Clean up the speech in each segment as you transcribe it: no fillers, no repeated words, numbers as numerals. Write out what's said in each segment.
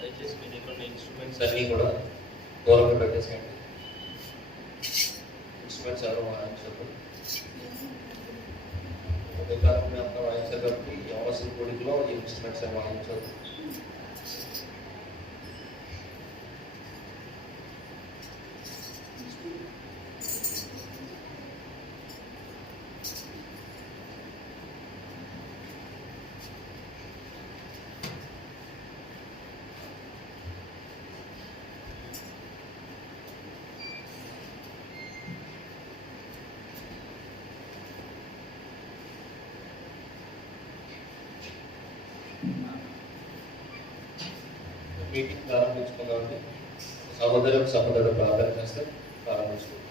దయచేసి మీ దగ్గర ఉన్న ఇన్స్ట్రుమెంట్స్ అన్నీ కూడా దూరంగా పెట్టేసేయండి. ఇన్స్ట్రుమెంట్స్ ఎవరు వాయించదు. ఉదయకాలం అంతా వాయించారు కాబట్టి అవసరం గుడిలో ఈ ఇన్స్ట్రుమెంట్స్ ఏమి వాయించదు. మీటింగ్ ప్రారంభించుకున్నామండి. సహోదరుడు ప్రార్థన చేస్తే ప్రారంభించుకుంటాం.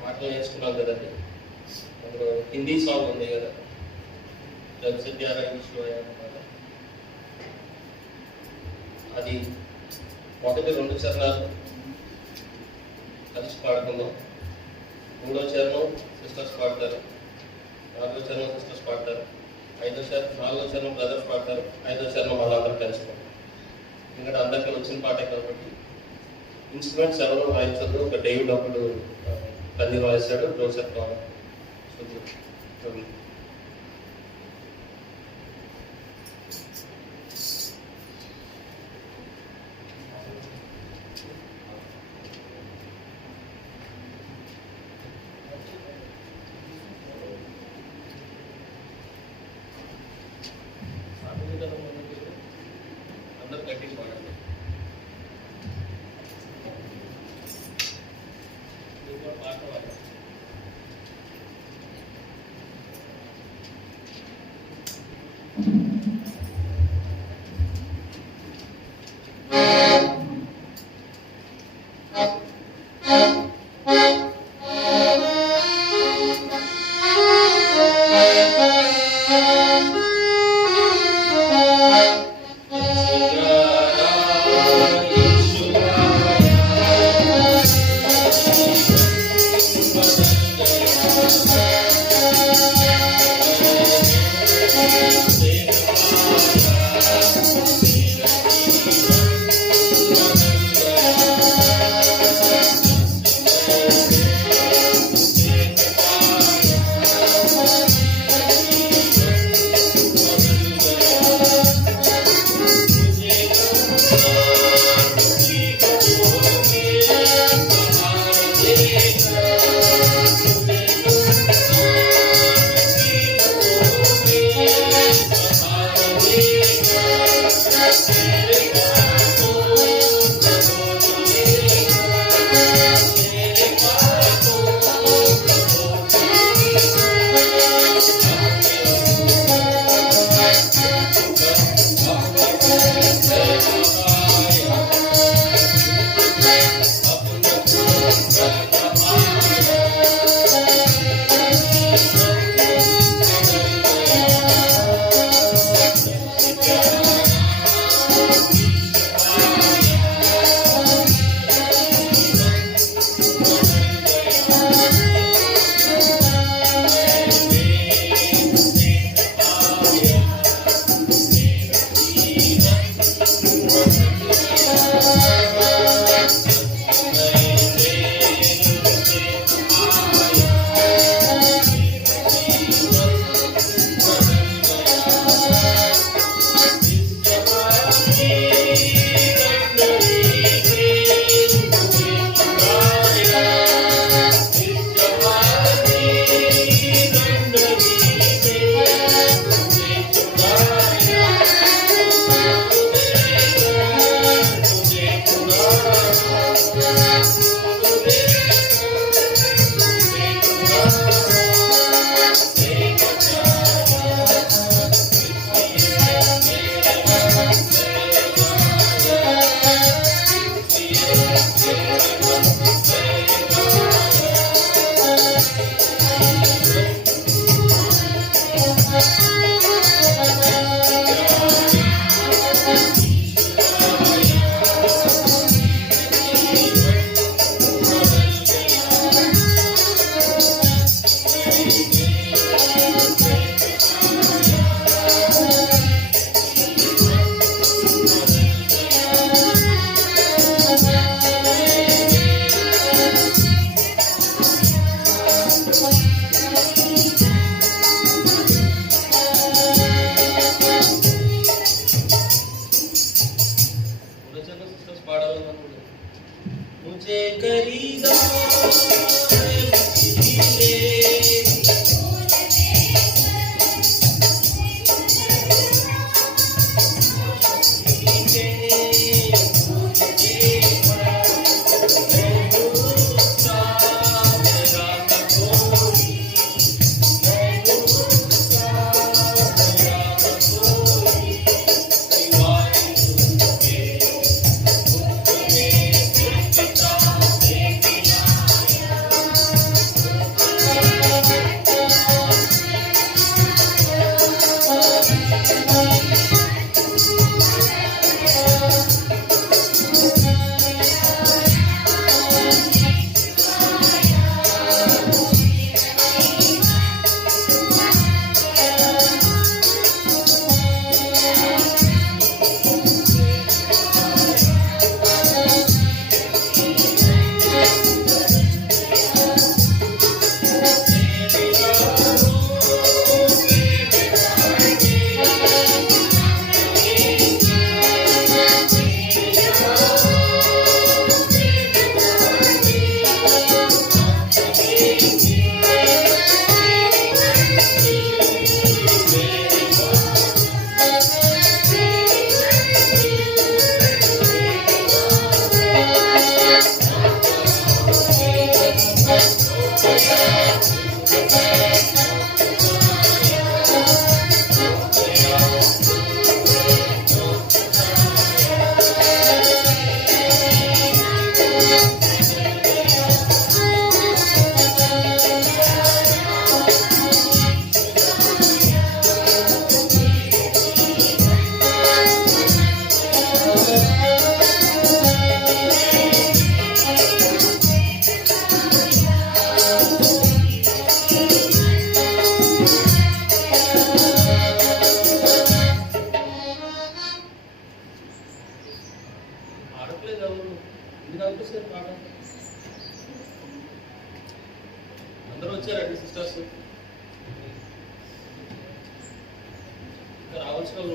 పాటలు నేర్చుకున్నాం కదండి. అందులో హిందీ సాంగ్ ఉంది కదా, అది మొదటి 2 చరణాలు కలిసి పాడుకుందాం. 3వ చరణం సిస్టర్స్ పాడతారు, 4వ చరణం సిస్టర్స్ పాడతారు, 4వ చరణం బ్రదర్స్ పాడతారు, 5వ చరణం వాళ్ళందరూ కలిసి పాడతారు. ఎందుకంటే అందరికీ వచ్చిన పాటే కాబట్టి ఇన్స్ట్రుమెంట్స్ ఎవరు వాయించదు. ఒక డేవిడ్ అప్పుడు కన్నీరు వాయిస్తాడు, జోసెఫ్ అందరు గట్టి పాడండి. పాట పాడండి. मुझे खरीदा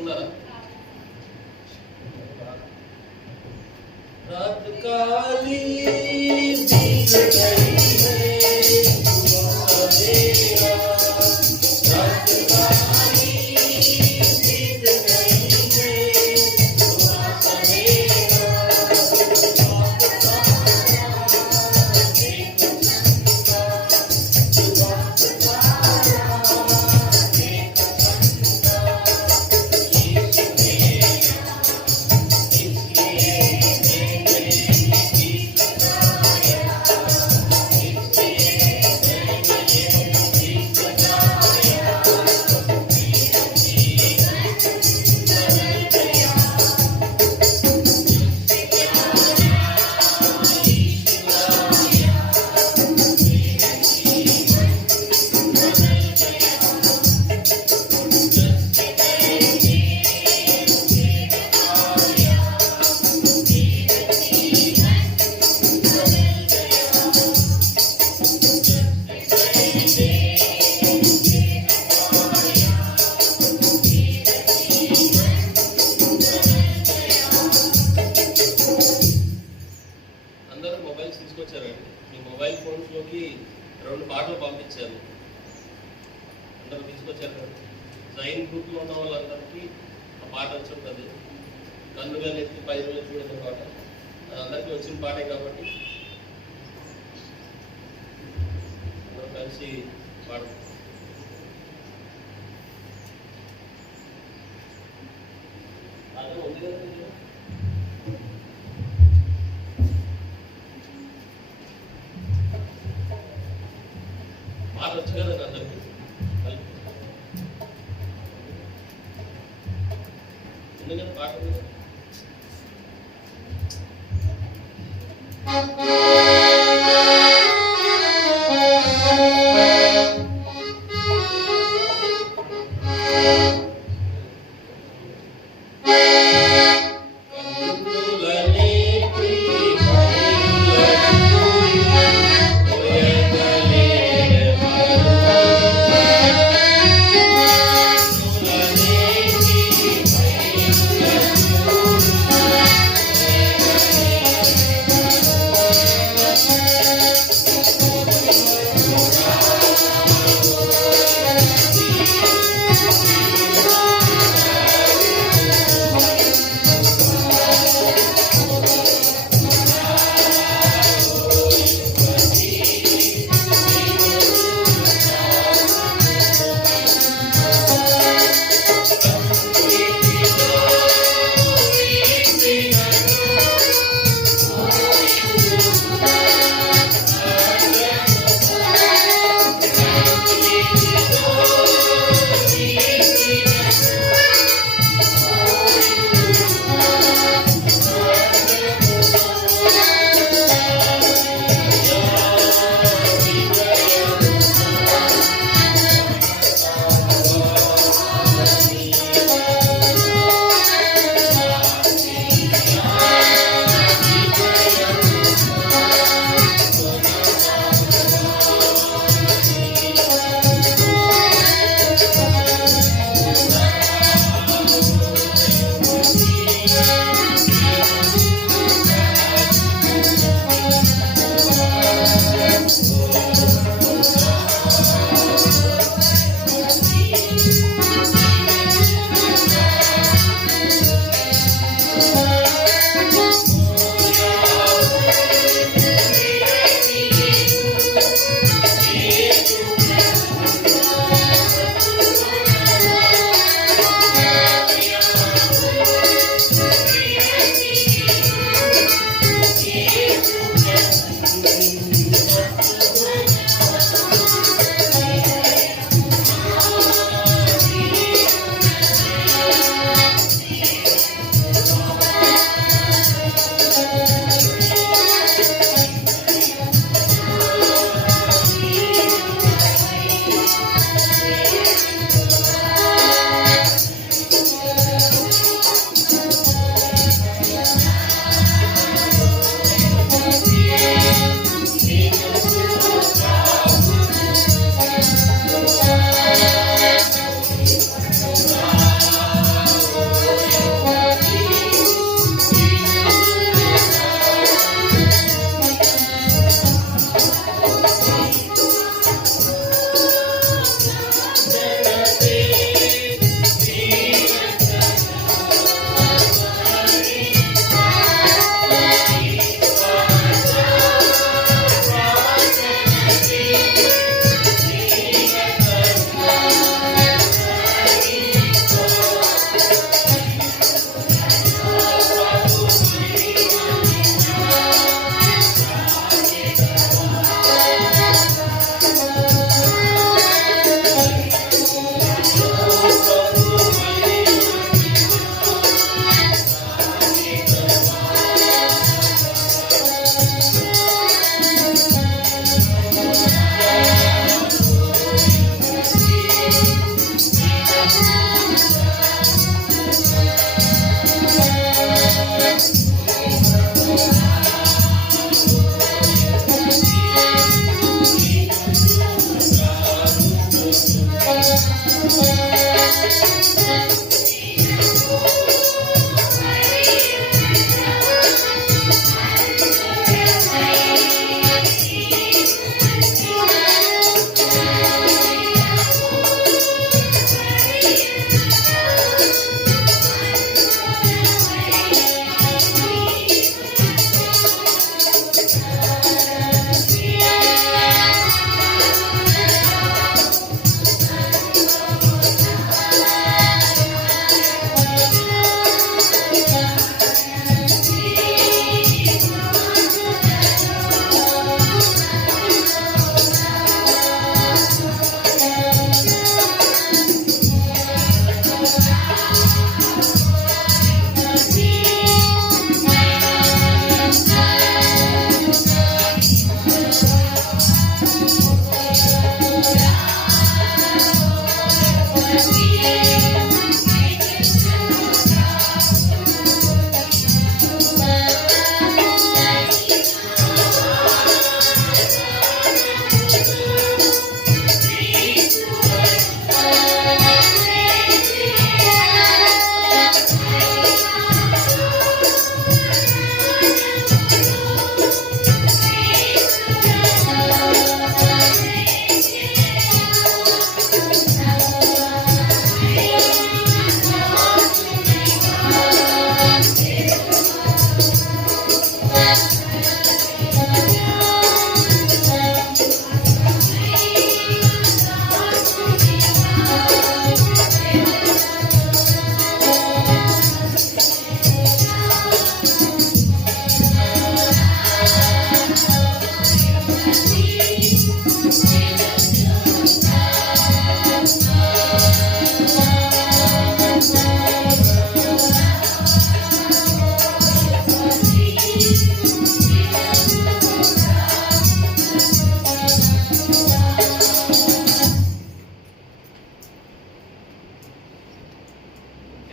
ఉన్నారా? रात काली बीत गई है सवेरा, रात काली बीत गई है सवेरा, అందరూ మొబైల్స్ తీసుకొచ్చారండి. మీ మొబైల్ ఫోన్స్లోకి 2 పాటలు పంపించారు. అందరూ తీసుకొచ్చారు కదా. జైన్ గ్రూప్లో ఉన్న వాళ్ళందరికీ ఆ పాట వచ్చి ఉంటుంది. కన్నుగా నెత్తి 10 రోజులు చూడని పాట, అది అందరికీ వచ్చిన పాటే కాబట్టి అందరూ కలిసి పాడతాం. అదే ఉంది కదా. పాట వచ్చు కదా అందరికి. ఎందుకంటే పాట ఉంది.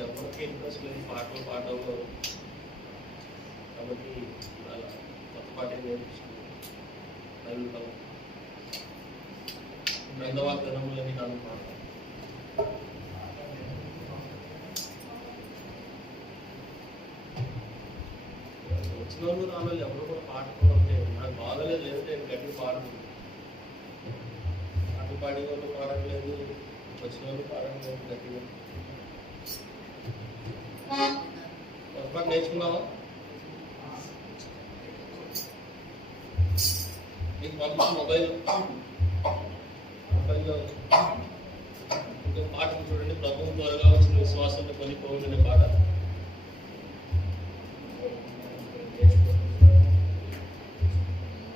ఎవరికి ఇంట్రెస్ట్ లేదు పాటలు పాడడంలో, కాబట్టి ఇవాళ కొత్త పాట నేర్చుకుంటాం. గ్రంథవాగ్దనములని నాలుగు పాట వచ్చిన వాళ్ళు రావాలి ఎవరు కూడా పాటలు ఉంటే నాకు బాగలేదు, లేదు నేను గట్టి పాడను. పాటలు పాడే వాళ్ళు పాడట్లేదు, వచ్చిన వాళ్ళు పాడట్లేదు గట్టిగా. కొత్త పాట నేర్చుకున్నావా? మీకు పంపించిన మొబైల్లో ఇంకో పాట చూడండి, ప్రభువు త్వరగా వచ్చిన విశ్వాసంతో కొనిపోయిందనే పాట.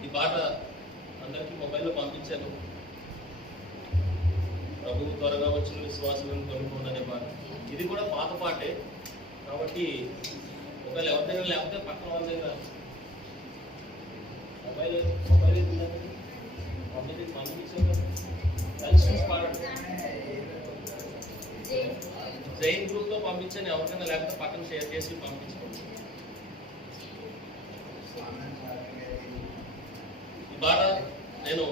ఈ పాట అందరికీ మొబైల్లో పంపించాను. ప్రభువు త్వరగా వచ్చిన విశ్వాసం కొనిపోయిందనే పాట. ఇది కూడా పాత పాటే కాబట్టి మొబైల్ ఎవరి దగ్గర లేకపోతే పక్కన వాళ్ళ దగ్గర మొబైల్ పంపించాను కదా, కలిసి పాడండి. జైన్ గ్రూప్ లో పంపించండి, ఎవరికైనా లేకపోతే పక్కన షేర్ చేసి పంపించుకోండి. ఈ పాట నేను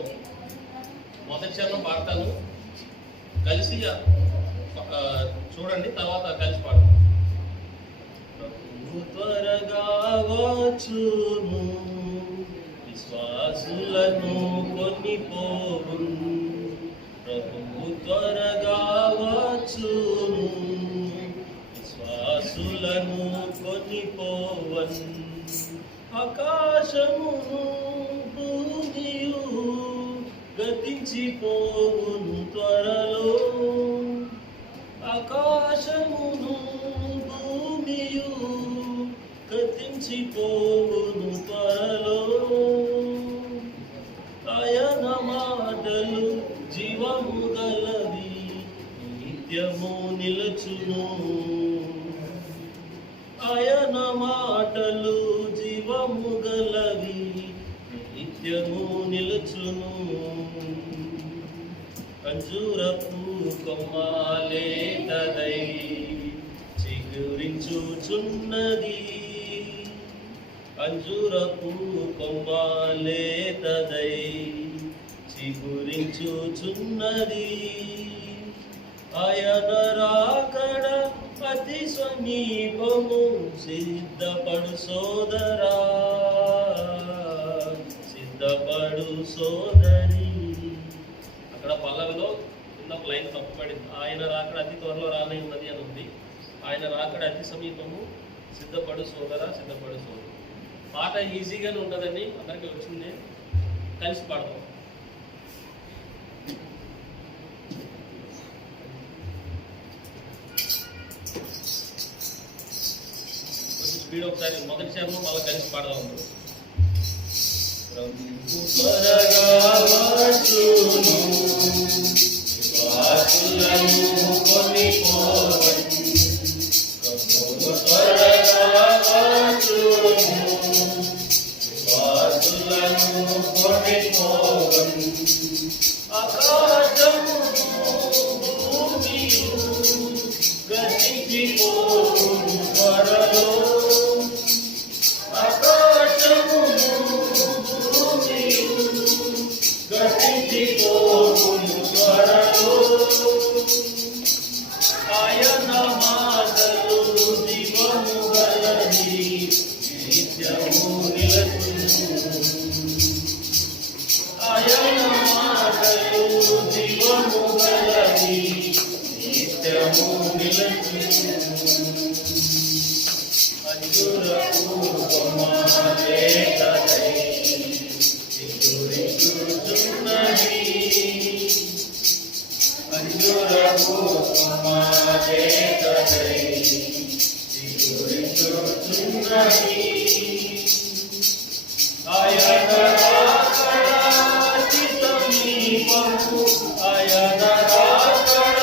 మొదటి చరణం పాడతాను, కలిసి చూడండి, తర్వాత కలిసి పాడతాను. త్వరగా వచ్చును విశ్వాసులను కొనిపోవును, ప్రభువు త్వరగా వచ్చును విశ్వాసులను కొనిపోవను. ఆకాశమును భూమియు గతించిపోవును త్వరలో, ఆకాశమును భూమియు గతించిపోవును త్వరలో. ఆయన మాటలు జీవము గలవి, నిత్యము నిలుచును. ఆయన మాటలు జీవము గలవి, నిత్యము నిలుచును. అంజూరపు కొమ్మలే తదై చిగురించుచున్నది, అంజూరపు కొమ్మలే తదై చిగురించుచున్నది. ఆయన రాకడ అతి సమీపము, సిద్ధపడు సోదరా సిద్ధపడు సోదరి. అక్కడ పల్లవిలో కింద ఒక లైన్ తప్పుపడింది. ఆయన రాకడ అతి త్వరలో రానే ఉన్నది అని ఉంది. ఆయన రాకడ అతి సమీపము, సిద్ధపడు సోదరా సిద్ధపడు సోదరి. పాట ఈజీగానే ఉంటుందని అందరికీ వచ్చింది, కలిసి పాడతాం. కొంచెం స్పీడ్ ఒకసారి మొదటి చరణం మళ్ళీ కలిసి పాడదాం. త్వరగా వచ్చును విశ్వాసులను కొనిపోవను, ప్రభువు త్వరగా వచ్చును విశ్వాసులను కొనిపోవను. ఆకాశమును భూమియు గతించిపోవును త్వరలో, ఆకాశమును భూమియు గతించిపోవును త్వరలో. ఆయన మాటలు జీవము గలవి, నిత్యము నిలుచును. ఆయన మాటలు జీవము గలవి, నిత్యము నిలుచును. అంజూరపు కొమ్మలే తదై చిగురించుచున్నది, అంజూరపు కొమ్మలే తదై చిగురించుచున్నది. ఆయన రాకడ అతి సమీపము, ఆయన రాకడ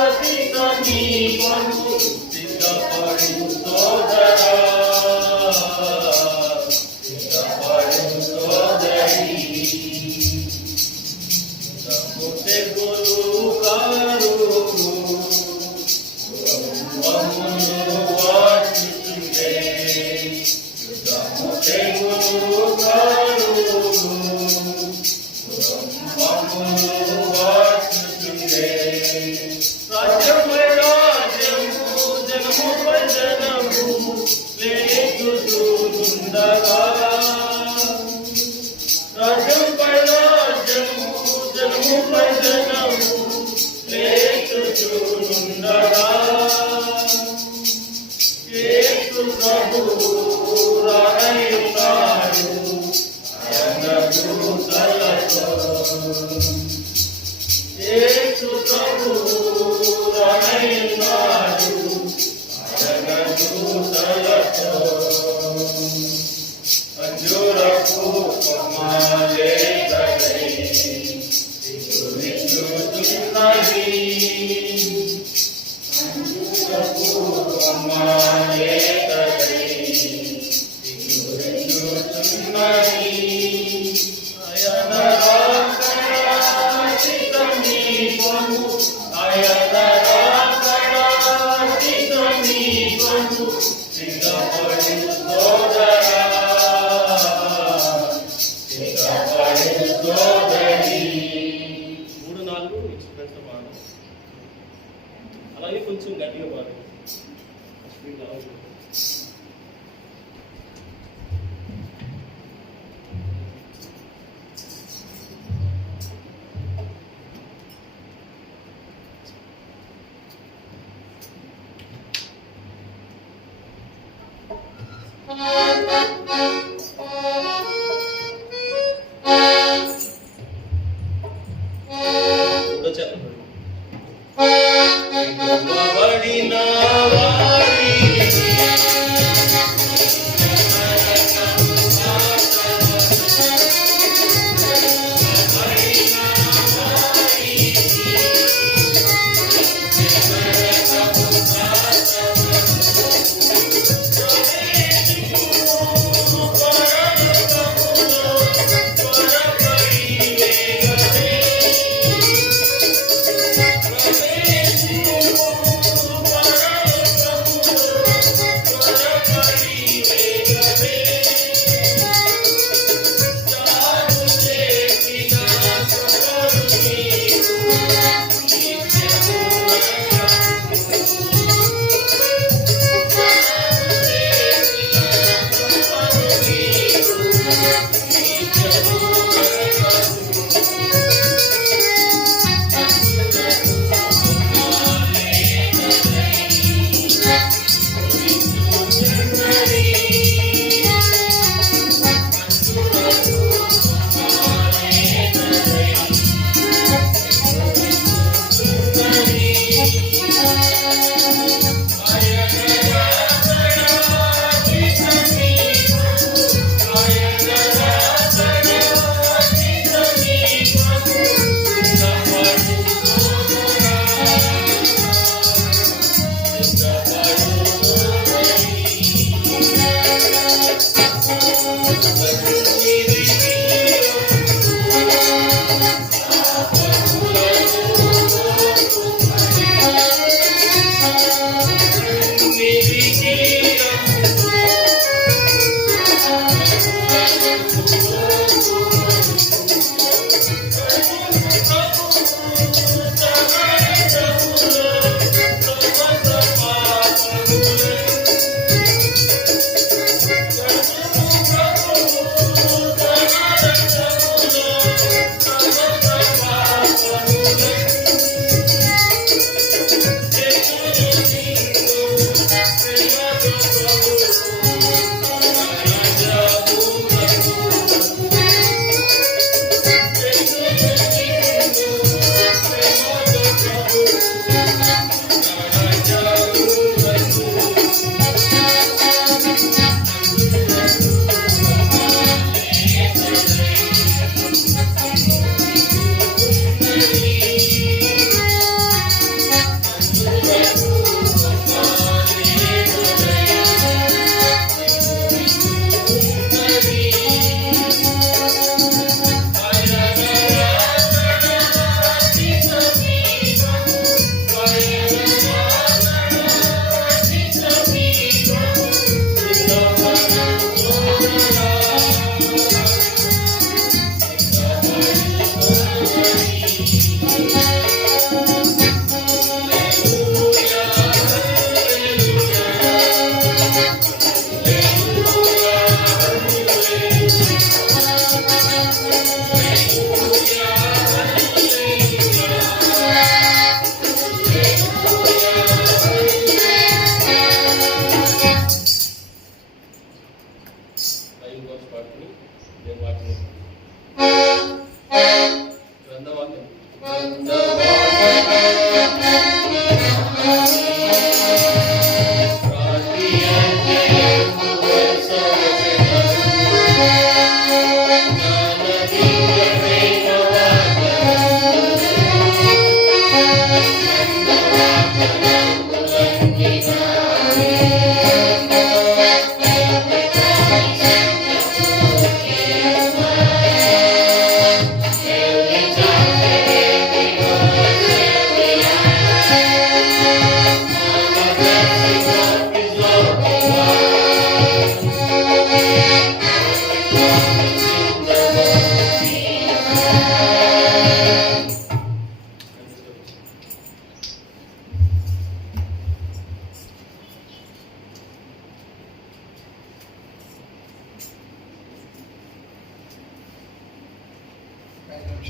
అతి సమీపము, సిద్ధపడు సోదరా సిద్ధపడు సోదరి. తెగులు కారు అలాగే కొంచెం గట్టిగా పాడు.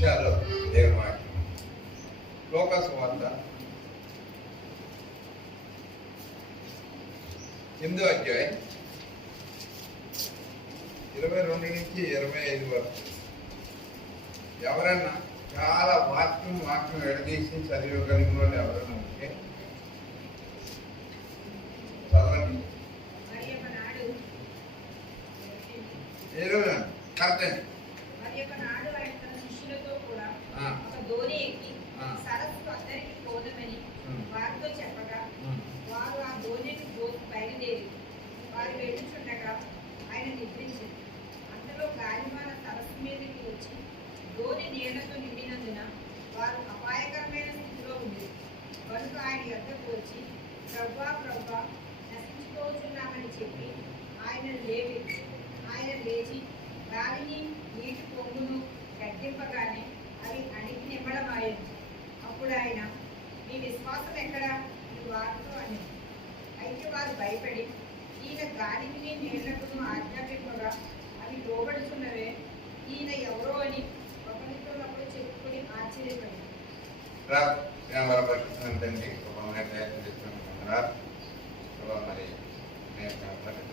నిమిషాలు దేవుని వాక్యం. లోకాసు వార్త 8వ అధ్యాయం 22 నుంచి 25 వరకు. ఎవరన్నా చాలా వాక్యం ఎడదీసి చదివగలిగిన వాళ్ళు ఎవరైనా ఉంటే చదవండి. కరెక్ట్ అండి. వారితో చెప్పగా వారు ఆ ధోనిని బయలుదేరి వారు వెళ్ళుచుండగా ఆయన నిద్రించింది. అంతలో గాలివాన సరస్సు మీదకి వచ్చి ధోని నీళ్లతో నిండినందున వారు అపాయకరమైన స్థితిలో ఉంది. కనుక ఆయన యొద్దకు వచ్చి ప్రభువా ప్రభువా నశించుకోవచ్చున్నామని చెప్పి ఆయన లేచి గాలిని నీటి పొంగును గడ్డింపగానే అవి అణిగి నిమ్మడమాయను. అప్పుడు ఆయన మీ విశ్వాసం ఎక్కడ ఈ వారితో అని. అయితే వారు భయపడి ఈయన గాలికి నీళ్లకు ఆజ్ఞాపింపగా అవి లోబడుచున్నవే, ఈయన ఎవరో అని ఒకరితోనప్పుడు చెప్పుకొని ఆశ్చర్యపడి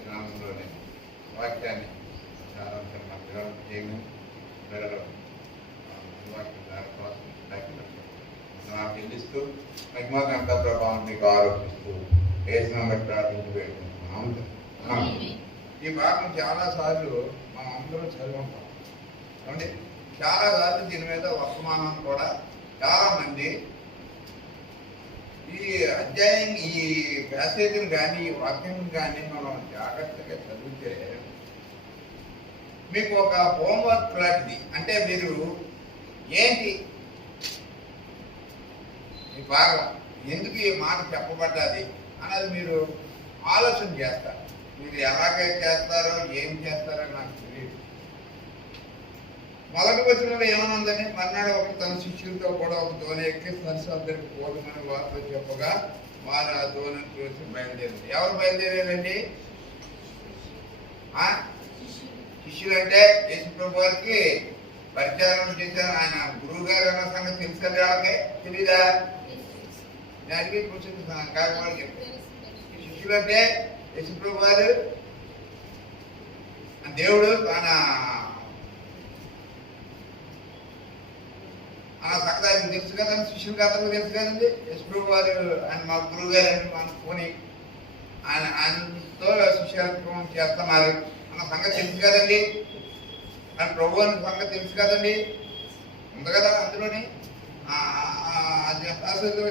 గ్రామంలోని వాక్యాన్ని చెల్లిస్తూ మహిమాకంత ప్రభావం మీకు ఆరోపిస్తూ వేసినామని ప్రార్థించి పెట్టుకుంటున్నాం. ఈ భాగం చాలా సార్లు మనం అందరం చదువుకుంటాం ఏమండి. చాలా సార్లు దీని మీద వర్తమానం కూడా చాలా మంది ఈ అధ్యాయం ఈ ప్యాసేజీని కానీ ఈ వాక్యం కానీ మనం జాగ్రత్తగా చదివితే మీకు ఒక హోంవర్క్ లాంటిది. అంటే మీరు ఏంటి ఈ భాగం ఎందుకు ఈ మాట చెప్పబడ్డది అన్నది మీరు ఆలోచన చేస్తారు. మీరు ఎలాగైతే చేస్తారో ఏం చేస్తారో నాకు తెలియదు. మొదటి వచనంలో ఏమనుందని, మర్నాడు ఒకటి తన శిష్యులతో కూడా ఒక దోణి ఎక్కి సరస్వతికి పోదమని వారితో చెప్పగా వారు ఆ దోణిని చూసి బయలుదేరారు. ఎవరు బయలుదేరారండి? శిష్యులు అంటే యేసుప్రభు వారికి పరిచారం చేశారు. ఆయన గురువు గారు అన్న సంగతి తెలుసు కదా, వాళ్ళకి తెలీదా? నేను అడిగి కూర్చుని కాకపోతే చెప్పాను. శిష్యులు అంటే యేసుప్రభు వారు దేవుడు ఆయన సంగతి తెలుసు కదండి, శిష్యులకి అతనికి తెలుసు కదండి. యేసుప్రభు వారు ఆయన మా గురువు గారు అని అనుకొని ఆయనతో శిష్యత్వం చేస్తున్నారు అన్న సంగతి తెలుసు కదండి. ఆయన ప్రభు అనే సంగతి తెలుసు కదండి, ఉంది కదా అందులోని.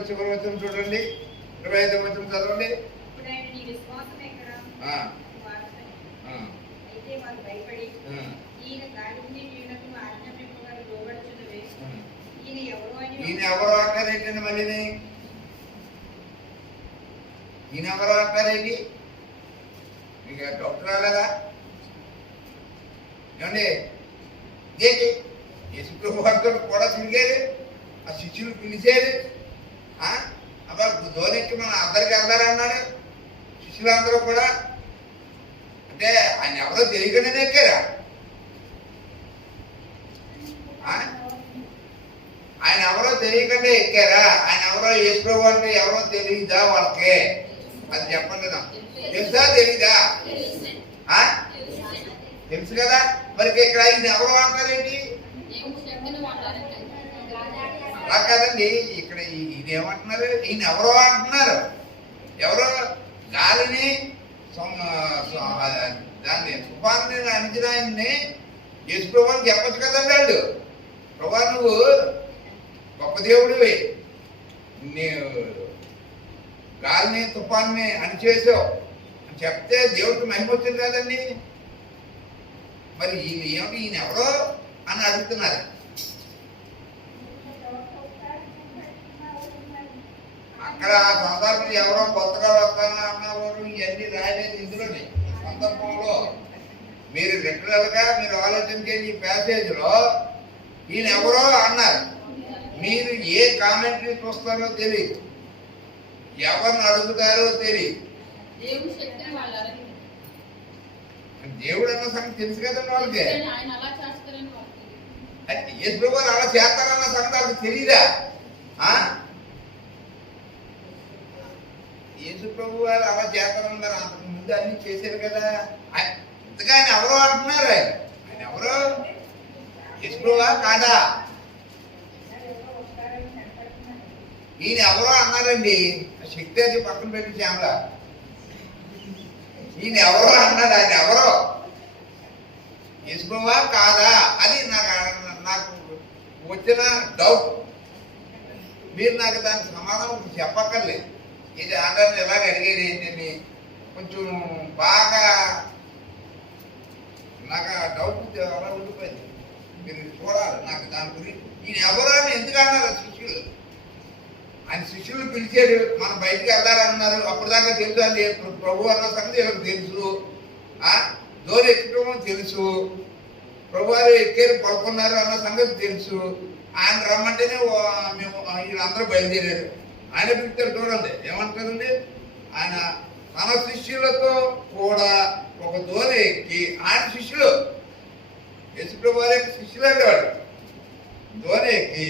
చివరి వచ్చిన చూడండి, 25వ వచనం చదవండి. ఈయన ఎవరో అంటారేంటండి? మళ్ళీ ఈయన ఎవరో అంటారేంటి? మీకు డాక్టర్ రాలేదా ఏమండి? ఇదేంటి యేసుప్రభు వారితో కూడా తిరిగారు, ఆ శిష్యులు పిలిచారు. అప్పుడు ధోనికి మనం అందరికి వెళ్తారన్నాడు శిష్యులందరూ కూడా. అంటే ఆయన ఎవరో తెలియకుండానే ఎక్కారా? ఆయన ఎవరో తెలియకుండా ఎక్కారా? ఆయన ఎవరో యేసుప్రభు అంటే ఎవరో తెలియదా వాళ్ళకి? అది చెప్పండి నాకు. తెలుసా తెలీదా? తెలుసు కదా. మరి ఇక్కడ ఈయన ఎవరో అంటారేంటి? అలా కాదండి, ఇక్కడ ఈయన ఏమంటున్నారు? ఈయన ఎవరో అంటున్నారు. ఎవరో గాలిని దాన్ని తుఫాన్ని అణిచిన ఆయన్ని యేసుప్రభుని చెప్పచ్చు కదండి. వాళ్ళు ప్రభా నువ్వు గొప్ప దేవుడివి, నీవు గాలిని తుఫాన్ని అణిచేసావు అని చెప్తే దేవుడికి మహిమ వచ్చింది కదండి. మరి ఈయన ఏమిటి, ఈయన ఎవరో అని అడుగుతున్నారు. అక్కడ ఆ సందర్భం ఎవరో కొత్తగా వస్తానా అన్నవారు ఇవన్నీ రాయలేదు ఇందులోని. సందర్భంలో మీరు లిటరల్ గా మీరు ఆలోచించేది ఈ ప్యాసేజ్ లో ఈయన ఎవరో అన్నారు. మీరు ఏ కామెంటరీ చూస్తారో తెలియదు, ఎవరిని అడుగుతారో తెలియదు. దేవుడు అన్న సంగతి తెలుసు కదండి వాళ్ళకి. యేసు ప్రభు వారు అలా చేస్తారన్న సంగతి వాళ్ళకి తెలియదా? యేసు ప్రభు వారు అలా చేస్తారన్నారు, అంతకు ముందు అన్ని చేశారు కదా. ఇంతగా ఆయన ఎవరో అంటున్నారు, ఆయన ఎవరో యేసు ప్రభువా కాదా? ఈయన ఎవరో అన్నారండి, శక్తి అది పక్కన పెట్టి శ్యామల, ఈయన ఎవరో అన్నాడు, ఆయన ఎవరో యేసు ప్రభువా కాదా? అది నాకు వచ్చిన డౌట్. మీరు నాకు దానికి సమాధానం చెప్పక్కర్లేదు. ఇది ఆధారం ఎలాగ అడిగేది ఏంటని కొంచెం బాగా నాకు ఆ డౌట్ అలా ఉండిపోయింది. మీరు చూడాలి నాకు దాని గురించి. ఈయన ఎవరో అని ఎందుకు అన్నారు శిష్యులు? ఆయన శిష్యులు పిలిచాడు, మనం బయటికి వెళ్ళాలన్నారు. అప్పుడు దాకా తెలుసు అండి ప్రభు అన్న సంగతి వీళ్ళకి తెలుసు, దోరు ఎక్కడం తెలుసు, ప్రభు వారు ఎక్కారు పడుకున్నారు అన్న సంగతి తెలుసు. ఆయన రమ్మంటేనే మేము వీళ్ళందరూ బయలుదేరారు. ఆయన పిలుస్తారు చూడండి, ఏమంటారండి, ఆయన తన శిష్యులతో కూడా ఒక దోర ఎక్కి, ఆయన శిష్యులు యేసు ప్రభు వారి యొక్క శిష్యులు అంటే వాడు, దోర ఎక్కి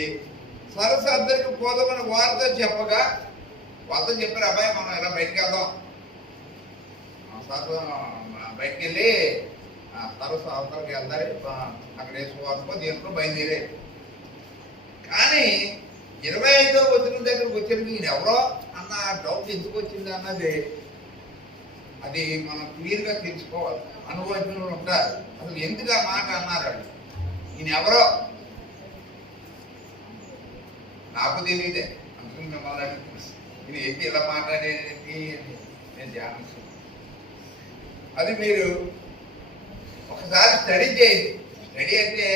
సరస్సు అందరికి పోదామని వారితో చెప్పగా, వాళ్ళతో చెప్పారు, అబ్బాయి మనం ఇలా బయటికి వెళ్దాం, బయటికి వెళ్ళి సరస్సు అవతలకి వెళ్తారు, అక్కడ వేసుకోవాలకో దీంట్లో బయలుదేరే. కానీ 25వ వచనం దగ్గరకు వచ్చేందుకు ఈయన ఎవరో అన్న డౌట్ ఎందుకు వచ్చింది అన్నది అది మనం క్లియర్గా తెలుసుకోవాలి. అనుభవజ్ఞులు ఉంటారు, అసలు ఎందుకు ఆ మాట అన్నారు, ఈయన ఎవరో నాకు తెలియదే అనుకుని మిమ్మల్ని అడుగుతున్నాను, ఈయన ఏంటి ఇలా మాట్లాడేది నేను ధ్యానిస్తున్నాను. అది మీరు ఒకసారి స్టడీ చేయండి. స్టడీ అంటే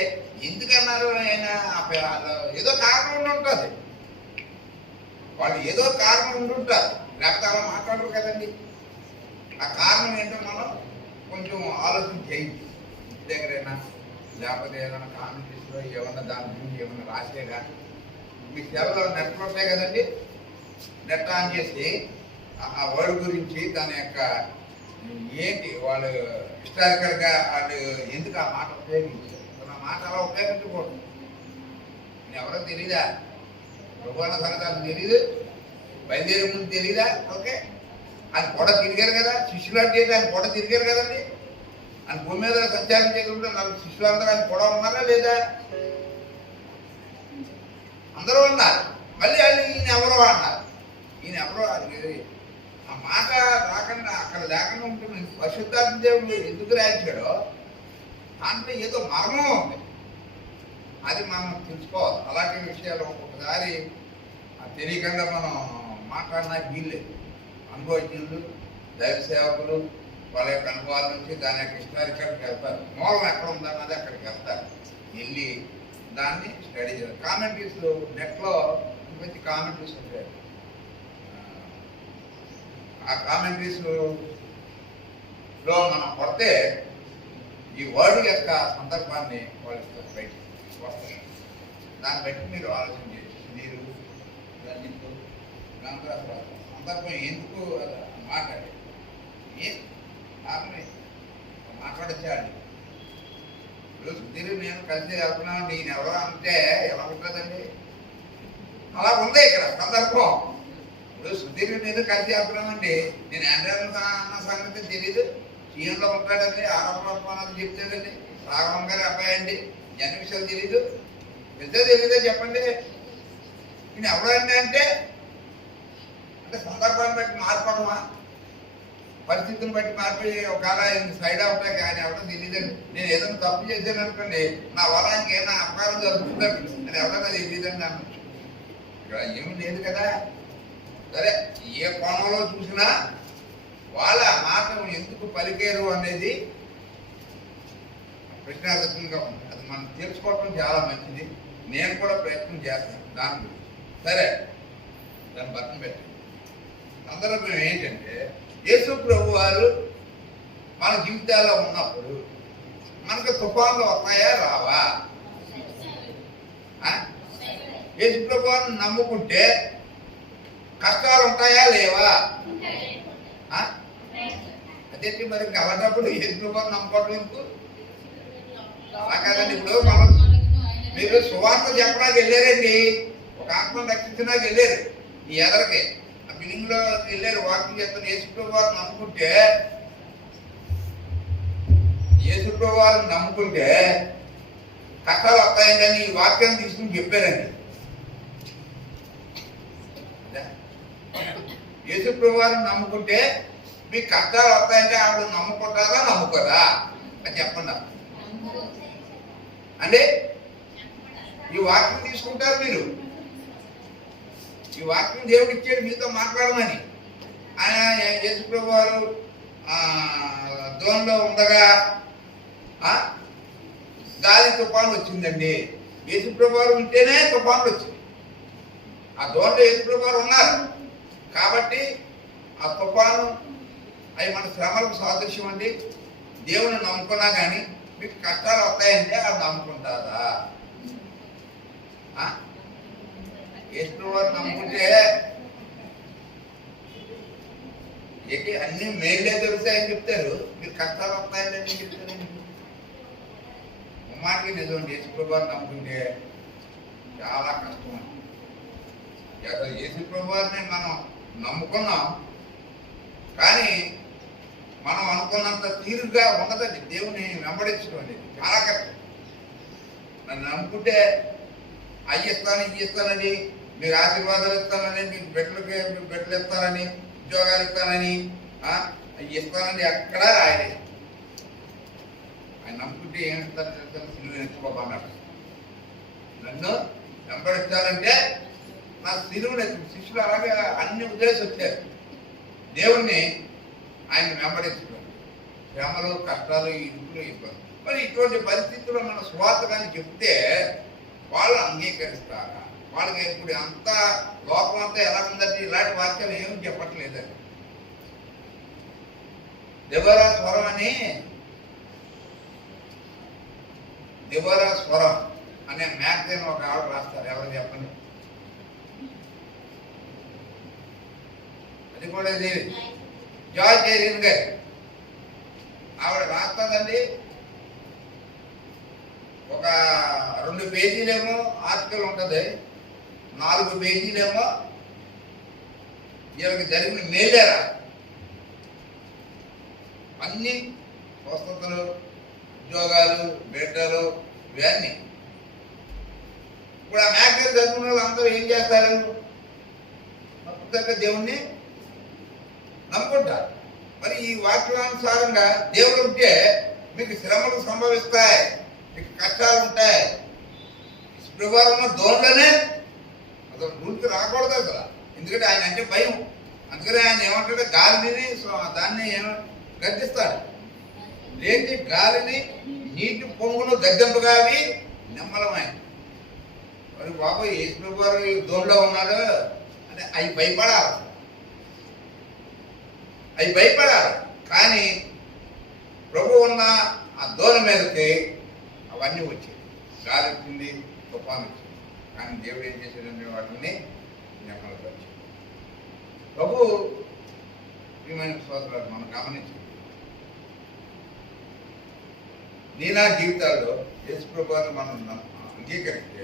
ఎందుకన్నారు ఆయన, ఏదో కారణం ఉండి ఉంటుంది, వాళ్ళు ఏదో కారణం ఉండి ఉంటారు, లేకపోతే అలా మాట్లాడరు కదండి. ఆ కారణం ఏంటో మనం కొంచెం ఆలోచన చేయండి. ఇంటి దగ్గరైనా లేకపోతే ఏదైనా కామెంట్రీస్లో ఏమన్నా దాని గురించి ఏమన్నా రాసే కానీ మీ సెల్లో నెట్లు ఉంటాయి కదండి, నెట్ ఆన్ చేసి ఆ వర్డ్ గురించి దాని యొక్క ఏంటి వాళ్ళు హిస్టారికల్గా వాళ్ళు ఎందుకు ఆ మాట ఉపయోగించారు, ఆ మాట అలా ఉపయోగించకూడదు. నేను ఎవరో తెలీదా, ప్రభుత్వ సంగతాలు తెలీదు, బయలుదేరే ముందు తెలీదా? ఓకే, ఆయన కూడా తిరిగారు కదా, శిష్యులు అంటే ఆయన కూడా తిరిగారు కదండి. ఆయన భూమి మీద సంచారం చేయకుండా 4 శిష్యులందరూ ఆయన కూడా ఉన్నారా లేదా? అందరూ ఉన్నారు. మళ్ళీ వాళ్ళు ఈయన ఎవరో అన్నారు, ఈయన ఎవరో అది ఆ మాట రాకుండా అక్కడ లేకుండా ఉంటుంది. పరిశుద్ధాత్మ దేవుడు ఎందుకు రాయించాడో దాంట్లో ఏదో మర్మం ఉంది, అది మనం తెలుసుకోవాలి. అలాంటి విషయాలు ఒక్కొక్కసారి తెలియకుండా మనం మాట్లాడడానికి వీల్లేదు. అనుభవజ్ఞులు, దైవ సేవకులు వాళ్ళ యొక్క అనుభవాల నుంచి దాని యొక్క హిస్టారికల్కి వెళ్తారు, మూలం ఎక్కడ ఉందన్నది అక్కడికి వెళ్తారు, వెళ్ళి దాన్ని స్టడీ చేయాలి. కామెంట్రీస్ నెట్లో మంచి కామెంట్రీస్ ఉంటాయి, ఆ కామెంట్రీస్లో మనం కొడితే ఈ వర్డ్ యొక్క సందర్భాన్ని వాళ్ళు బయట వస్తారు. దాన్ని బట్టి మీరు ఆలోచన చేసి మీరు సందర్భం ఎందుకు మాట్లాడి మాట్లాడచ్చాడు. ఇప్పుడు సుధీర్ నేను కలిసి వెళ్తున్నాను, నేను ఎవరో అంటే ఎలా ఉంటుందండి? అలా ఉంది ఇక్కడ సందర్భం. ఇప్పుడు సుధీర్ నేను కలిసి వెళ్తున్నానండి, నేను ఆంధ్రాలో అన్న సంగతి తెలీదు, సీఎంలో ఉంటాడండి, ఆరోపణలు చెప్తాడండి, రాఘవం గారి అబ్బాయి అండి, జన విషయాలు తెలీదు, పెద్ద తెలీదే చెప్పండి. నేను ఎవరండి అంటే సందర్భాన్ని బట్టి మార్పడమా, పరిస్థితిని బట్టి మార్పి ఒకవేళ సైడ్ అవుతాయి. ఆయన ఎవరో తెలియదండి, నేను ఏదైనా తప్పు చేశాను అనుకోండి, నా వల్ల ఇంకేమైనా అపకారం జరుగుతుందండి, నేను ఎవరైనా తెలియదండి అనొచ్చు. ఇక్కడ ఏమి లేదు కదా. సరే, ఏ కోణంలో చూసినా వాళ్ళ మాట ఎందుకు పలికేరు అనేది ప్రశ్నార్థకంగా ఉంది. అది మనం తెలుసుకోవడం చాలా మంచిది. నేను కూడా ప్రయత్నం చేస్తాను దాని గురించి. సరే, దాన్ని పక్కన పెట్టండి. సందర్భం ఏంటంటే యేసు ప్రభు వారు మన జీవితాల్లో ఉన్నప్పుడు మనకు తుఫాన్లు వస్తాయా రావా? యేసు ప్రభు వారిని నమ్ముకుంటే కష్టాలు ఉంటాయా లేవా? అదేంటి మరి అలాంటప్పుడు యేసు ప్రభు వారిని నమ్ముకోవడం ఎందుకు? అలా కాదండి. ఇప్పుడు మనం మీరు సువార్త చెప్పడానికి వెళ్ళారండి, ఒక ఆత్మను రక్షించడానికి వెళ్ళారు, ఈ ఎదరికి ఆ బిల్డింగ్ లో వెళ్ళారు, వాకింగ్ చేస్తాను. యేసుప్రభు వారిని నమ్ముకుంటే కష్టాలు వస్తాయండి ఈ వాక్యాన్ని తీసుకుని చెప్పారండి. యేసుప్రభు వారిని నమ్ముకుంటే మీకు కష్టాలు వస్తాయంటే ఆవిడ నమ్ముకుంటారా నమ్ముకోరా అని చెప్పండి అంటే ఈ వాక్యం తీసుకుంటారు మీరు. ఈ వాక్యం దేవుడు ఇచ్చాడు మీతో మాట్లాడమని. ఆయన యేసుప్రభు వారు దోణిలో ఉండగా గాలి తుఫాను వచ్చిందండి. యేసుప్రభు వారు ఉంటేనే తుఫాన్లు వచ్చింది. ఆ దోణిలో యేసుప్రభు వారు ఉన్నారు కాబట్టి ఆ తుఫాను అవి మన శ్రమలకు సాదృశ్యం అండి. దేవుని నమ్ముకున్నా కానీ మీకు కష్టాలు వస్తాయంటే అది నమ్ముకుంటారా? యేసుప్రభు వారు నమ్ముకుంటే ఏంటి అన్ని మేళ్ళే దొరుకుతాయని చెప్తారు, మీరు కష్టాలు వస్తాయని చెప్తారండి. మాటకి నిజం, యేసుప్రభు వారిని నమ్ముకుంటే చాలా కష్టం అండి. యేసుప్రభు వారిని మనం నమ్ముకున్నాం కానీ మనం అనుకున్నంత తీరుగా ఉండదండి. దేవుని వెంబడించడం అనేది చాలా కష్టం. నన్ను నమ్ముకుంటే అవి ఇస్తాను ఇవి ఇస్తానని, మీకు ఆశీర్వాదాలు ఇస్తానని, మీకు బిడ్డలు ఇస్తానని, ఉద్యోగాలు ఇస్తానని, అవి ఇస్తానని ఎక్కడా రాయలేదు. ఆయన నమ్ముకుంటే ఏమి ఇస్తాను తెలుస్తాను, సిలువ ఎత్తుకోమన్నాడు. నన్ను వెంబడించాలంటే నా సిలువను శిష్యులు అలాగే అన్ని ఉద్దేశం వచ్చారు. దేవుణ్ణి ఆయన వెంబడించుకోండి. శ్రమలు కష్టాలు ఇరుకులు ఇబ్బంది. మరి ఇటువంటి పరిస్థితుల్లో మన సువార్త కానీ చెప్తే వాళ్ళు అంగీకరిస్తారా? వాళ్ళకి ఇప్పుడు అంతా లోకం అంతా ఎలా ఉందంటే ఇలాంటి వాక్యాలు ఏమి చెప్పట్లేదండి. దెబోరా స్వరం అని, దెబోరా స్వరం అనే మ్యాగజైన్ ఒక ఆవిడ రాస్తారు. ఎవరు చెప్పండి? అది కూడా జార్జ్ జైరీన్ గారు ఆవిడ రాస్తుందండి. ఒక 2 పేజీలేమో ఆర్టికల్ ఉంటుంది, 4 పేజీలేమో వీళ్ళకి జరిగిన మేలేరా అన్ని స్వస్థతలు, ఉద్యోగాలు, బిడ్డలు ఇవన్నీ. ఇప్పుడు ఆ మ్యాగజైన్ చదువుకున్న వాళ్ళు అందరూ ఏం చేస్తారు? మొత్తంగా దేవుణ్ణి నమ్ముకుంటారు. మరి ఈ వాక్యానుసారంగా దేవుడు ఉంటే మీకు శ్రమలు సంభవిస్తాయి, మీకు కష్టాలు ఉంటాయి. శుక్రవారం దోణలోనే అసలు రూల్కి రాకూడదు అసలు, ఎందుకంటే ఆయన అంటే భయం. అందుకని ఆయన ఏమంటాడు, గాలిని దాన్ని గద్దిస్తాడు. లేచి గాలిని నీటి పొంగును గద్దెంపుగా అవి నిమ్మలమైన. మరి బాబు యేసు గారు దోణలో ఉన్నాడు అంటే అవి భయపడాలి, అవి భయపడాలి. కానీ ప్రభు ఉన్న ఆ దోణ మీదకి అవన్నీ వచ్చాయి. గాలి వచ్చింది, తుఫాను వచ్చింది, కానీ దేవుడు ఏం చేశాడంటే వాటిని నెమ్మలపరిచాడు. ప్రభు ప్రియమైన సోదరులు మనం గమనించాలి, నా జీవితాల్లో యేసు ప్రభువుని మనం అంగీకరిస్తే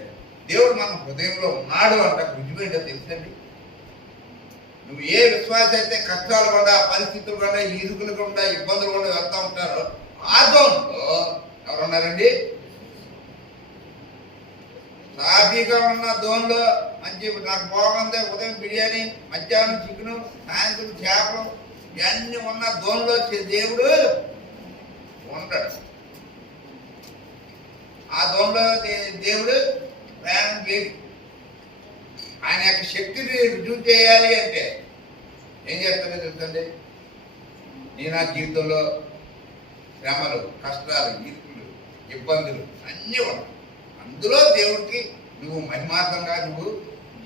దేవుడు మన హృదయంలో ఉన్నాడు అంట. రుజువేంటో తెలుసండి. నువ్వు ఏ విశ్వాస అయితే కష్టాలు కూడా, పరిస్థితులు కూడా, ఇరుకులు కూడా, ఇబ్బందులు కూడా వెళ్తూ ఉంటారో ఆ దోణలో ఎవరున్నారండి? సాఫీగా ఉన్న దోణలో మంచి నాకు బాగుంది, ఉదయం బిర్యానీ, మధ్యాహ్నం చికెను, సాయంత్రం చేపలు ఇవన్నీ ఉన్న దోణలో దేవుడు ఉంటాడు. ఆ దోణలో దేవుడు ప్రయాణం చేయడు. ఆయన యొక్క శక్తిని రుజువు చేయాలి అంటే ఏం చేస్తాడో తెలుసండి. నా జీవితంలో శ్రమలు, కష్టాలు, ఇరుకులు, ఇబ్బందులు అన్నీ ఉన్నాయి. అందులో దేవుడికి నువ్వు మహిమార్థంగా నువ్వు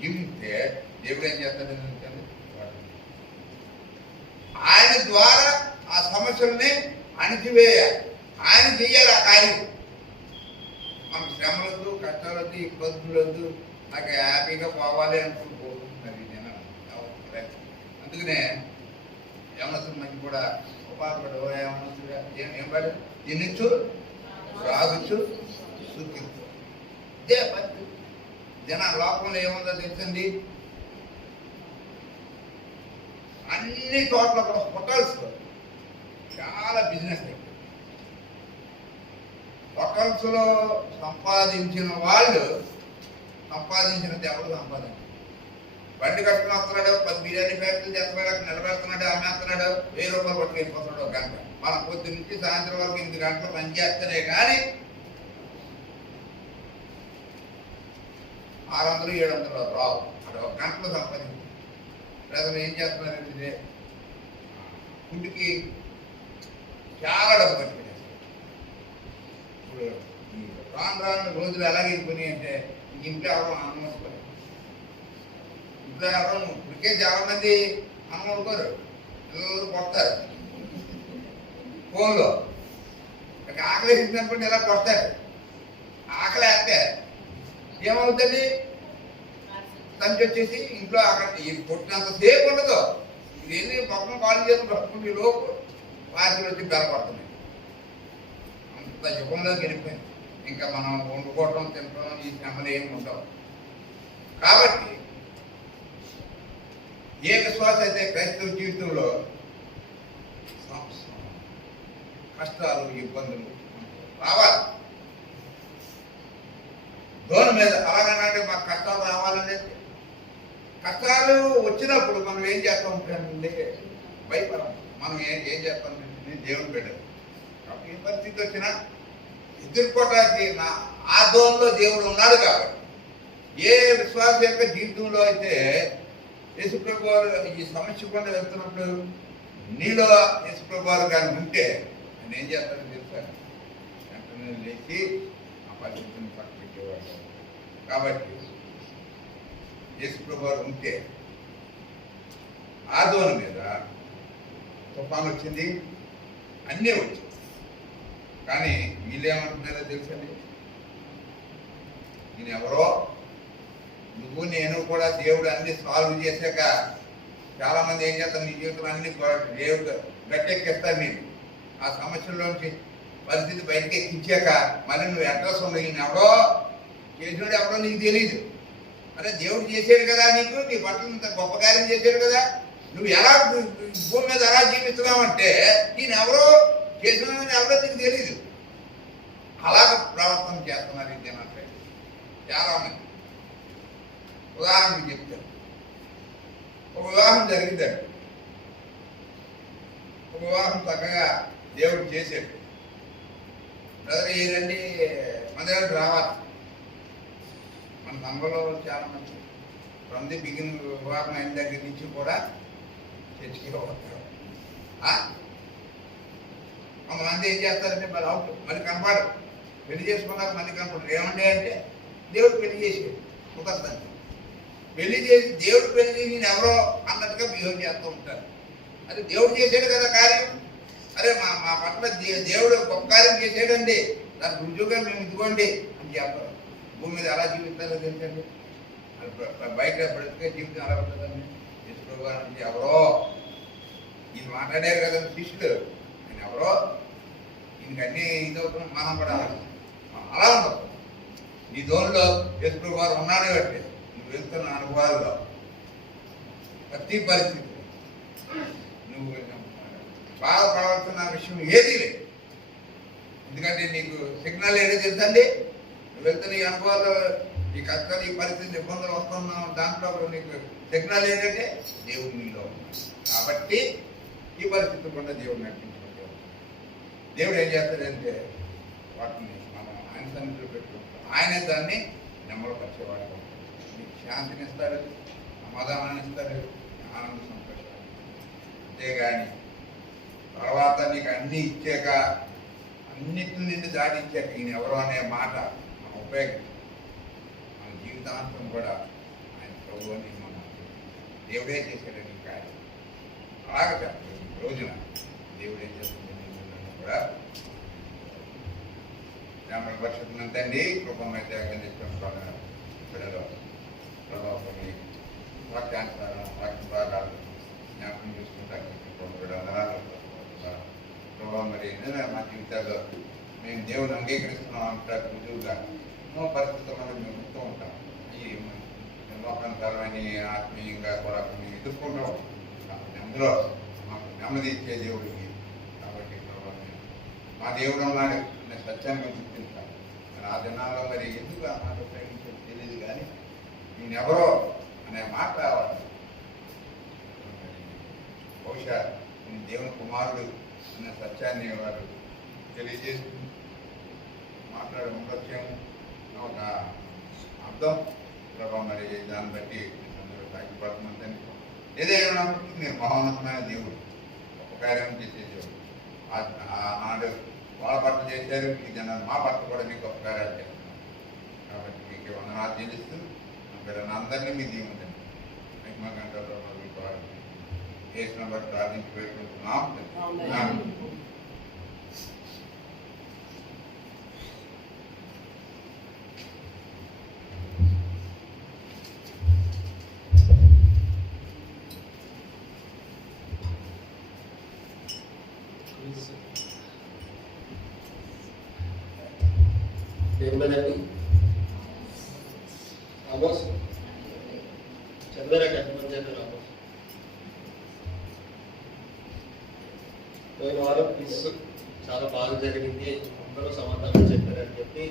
జీవిస్తే దేవుడు ఏం చేస్తాడో తెలుసండి. ఆయన ద్వారా ఆ సమస్యల్ని అణిచివేయాలి, ఆయన చెయ్యాలి ఆ కార్యం. మన శ్రమలొద్దు, కష్టాలొద్దు, ఇబ్బందులొద్దు, నాకు హ్యాపీగా పోవాలి అనుకుంటున్నారు. అందుకనే యవనస్తుల మధ్య కూడా ఉపాధపడు యవనస్తుగా ఏం పడు తినచ్చు, రాగచ్చు, సుఖించు. ఇదే పరిస్థితి. జన లోకంలో ఏముందో తెలుసండి, అన్ని చోట్ల కూడా హోటల్స్ చాలా బిజినెస్. హోటల్స్ లో సంపాదించిన వాళ్ళు సంపాదించినది ఎవరు సంపాదించారు? బండి కట్టుకుని వస్తున్నాడు, 10 బిర్యానీ ఫ్యాక్టరీలు చేస్తున్నాడు, అక్కడ నిలబెడుతున్నాడు, అమ్మేస్తున్నాడు, 1000 రూపాయలు పట్టుకు వెళ్ళిపోతున్నాడు ఒక గంట. మన పొద్దు నుంచి సాయంత్రం వరకు 8 గంటలు పని చేస్తేనే కానీ 600 700 రావు. అక్కడ ఒక గంటలో సంపాదించారు. ప్రజలు ఏం చేస్తున్నారంటే ఫుడ్కి చాలా డబ్బు కట్టుకునేస్తారు. ఇప్పుడు ఈ రాను రోజులు ఎలాగ వెళ్ళిపోయి అంటే ఇంట్లో ఎవరు అన్నం వండుకోరు. ఇంట్లో ఎవరు ఇప్పటికే చాలా మంది అన్నం వండుకోరు, పిల్లలు కొడతారు ఫోన్లో. ఆకలి వేసినప్పుడు ఇలా కొడతారు. ఆకలి వేస్తే ఏమవుతుంది, సంచి వచ్చేసి ఇంట్లో అక్కడ కొట్టినంత సేపు ఉండదు. ఇది వెళ్ళి పక్కన కాలు చేసి పట్టుకుంటే లోపు వాటిలో వచ్చి బెలపడుతున్నాయి. అంత యుగంలో గెలిపోయింది. ఇంకా మనం వండుకోవటం తినటం ఈ శ్రమలు ఏమి ఉండవు. కాబట్టి ఏ విశ్వాస అయితే క్రైస్తవ జీవితంలో కష్టాలు ఇబ్బందులు రావాలి. దోని మీద అలాగనంటే మాకు కష్టాలు రావాలనేది, కష్టాలు వచ్చినప్పుడు మనం ఏం చేస్తాం అంటే భయపడం. మనం ఏం చేస్తామంటే దేవుడు పెట్టారు. కాబట్టి ఏ పరిస్థితి వచ్చినా ఎదుర్కోవడానికి ఆ దోన్లో దేవుడు ఉన్నాడు. కాబట్టి ఏ విశ్వాస యొక్క జీవితంలో అయితే యేసుప్రభు వారు ఈ సమస్య కూడా వెళ్తున్నప్పుడు నీలో యేసుప్రభు వారు కానీ ఉంటే నేను ఏం చేస్తానో తెలుసా, వెంటనే లేచి ఆ పరిస్థితిని పక్కన పెట్టేవాడు. కాబట్టి యేసుప్రభు వారు ఉంటే ఆ దోని మీద తుఫాను వచ్చింది, అన్నీ వచ్చాయి. కానీ వీళ్ళేమంటున్నారో తెలుసండి, నేను ఎవరో, నువ్వు నేను కూడా దేవుడు అన్ని సాల్వ్ చేశాక చాలా మంది ఏం చేస్తారు, నీ జీవితం అన్ని దేవుడు గట్టెక్కిస్తాడు. నేను ఆ సమస్యల్లోంచి పరిస్థితి బయటకి ఎక్కించాక మళ్ళీ నువ్వు అడ్రస్ ఉంది, నేను ఎవరో చేసినాడు ఎవరో నీకు తెలియదు. అరే దేవుడు చేశాడు కదా, నీకు నీ బట్టలు ఇంత గొప్ప కార్యం చేశాడు కదా, నువ్వు ఎలా భూమి మీద ఎలా జీవిస్తున్నావంటే నేను ఎవరో చేసిన ఎవరో నీకు తెలీదు. అలాగ ప్రవర్తన చేస్తున్నారు ఈ జనాలు చాలా మంది. ఉదాహరణకు చెప్తాను. ఒక వివాహం జరిగిందండి. ఒక వివాహం చక్కగా దేవుడు చేశాడు. బ్రదర్ ఏదండి మన దగ్గరకు రావాలి. మన సంఘంలో చాలా మంది ఫ్రమ్ ది బిగిన్ వివాహం అయిన దగ్గర నుంచి కూడా చర్చికి వస్తారు. కొంతమంది ఏం చేస్తారంటే మరి అవుట్ మళ్ళీ కనపడరు. పెళ్లి చేసుకున్నారు మళ్ళీ కనపడరు. ఏమంటే అంటే దేవుడు పెళ్లి చేసాడు కుదరదండి. పెళ్లి చేసి దేవుడు పెళ్లి చేసి నేను ఎవరో అన్నట్టుగా బిహేవ్ చేస్తూ ఉంటారు. అదే దేవుడు చేసాడు కదా కార్యం. అరే మా పట్ల దేవుడు గొప్ప కార్యం చేసాడండి, దాని రుజువుగా మేము ఇదిగోండి అని చెప్పారు. భూమి మీద ఎలా జీవిస్తారో తెలుసండి, బయట బ్రతికే జీవితం ఎలా ఉంటుందండి. యేసుప్రభు గారు ఎవరో ఈయన మాట్లాడారు కదండి శిష్యుడు, ఆయన ఎవరో ఈయనకన్నీ ఇదవుతున్నాం మనం కూడా అలా ఉండవు. నీ దోనిలో యేసుప్రభు వారు ఉన్నాడు అంటే నువ్వు వెళ్తున్న అనుభవాల్లో ప్రతి పరిస్థితి నువ్వు బాధపడవలసిన విషయం ఏదీ లేదు. ఎందుకంటే నీకు సిగ్నల్ ఏదో తెలుసండి, నువ్వు వెళ్తున్న ఈ అనుభవాలు, ఈ కష్టాలు, ఈ పరిస్థితి ఇబ్బందులు వస్తున్నావు, దాంట్లో నీకు సిగ్నల్ ఏంటంటే దేవుడు నీలో ఉన్నాడు. కాబట్టి ఈ పరిస్థితి కూడా దేవుడు నడిపించుకుంటాడు. దేవుడు ఏం చేస్తాడంటే వాటిని మనం ఆయన సన్నిధిలో పెట్టుకుంటాం. ఆయన దాన్ని నెమ్మలపరిచేవాడు. నీకు శాంతిని ఇస్తాడు, సమాధానాన్ని ఇస్తాడు, ఆనంద సంతోషాలు. అంతేగాని తర్వాత నీకు అన్నీ ఇచ్చాక, అన్నిటి నుండి దాటించాక ఈయన ఎవరో అనే మాట మనం ఉపయోగించాం. మన జీవితాంతం కూడా ఆయన ప్రభు అని మనం దేవుడే చేశాడని కార్యం అలాగే చెప్పాలి. ఈ రోజున దేవుడు ఏం చేస్తుంది కూడా జ్ఞాపక పరిషత్తునంతండి కృపమై త్యాగం చేసుకుని బిడ్డలో ప్రభావం వాక్యానుసారం వాక్య భాగాలు జ్ఞాపకం చేసుకుంటాను. ప్రభావం మరి మా జీవితాల్లో మేము దేవుని అంగీకరిస్తున్నాం అంటారు రుజువుగా ఎన్నో పరిస్థితులను మేము ఉంటూ ఉంటాం. ఈ లోకాంతరమైన ఆత్మీయంగా కూడా కొన్ని ఎదుర్కొంటూ ఉంటాం. కాబట్టి అందులో మాకు నెమ్మది ఇచ్చే దేవుడికి, కాబట్టి మా దేవుడు ఉన్నాడు అనే సత్యాన్ని మేము గుర్తించాలి. మరి ఆ దినాల్లో మరి ఎందుకు ఆ మాట ప్రయోగించడం తెలియదు, కానీ ఈయనెవరో అనే మాట బహుశా దేవుని కుమారుడు అనే సత్యాన్ని వారు తెలియజేస్తూ మాట్లాడి ఉండొచ్చేమో ఒక అర్థం. ప్రభావ మరి దాన్ని బట్టి అందరూ సాగిపడుతుందని ఏదైనా నేను మహోన్నతమైన దేవుడు, ఒక కార్యం చేసే దేవుడు. ఆనాడు వాళ్ళ పట్ల చేశారు, ఈ జనాలు మా పట్ల కూడా మీకు ఒక కార్యాలు చేస్తున్నారు. కాబట్టి మీకు వందనాలు చెల్లిస్తూ అందరినీ మీ దీవుందండి మహిమ గంటలో చేసిన బట్టి ప్రార్థించి పెట్టుకుంటున్నాం. ఏమదండి ఆమోస్ చంద్రరెడ్డి ఎంతమంది చెప్పారు? ఆమోస్ పోయిన వారం క్విజ్ చాలా బాగా జరిగింది, అందరూ సమాధానం చెప్పారని చెప్పి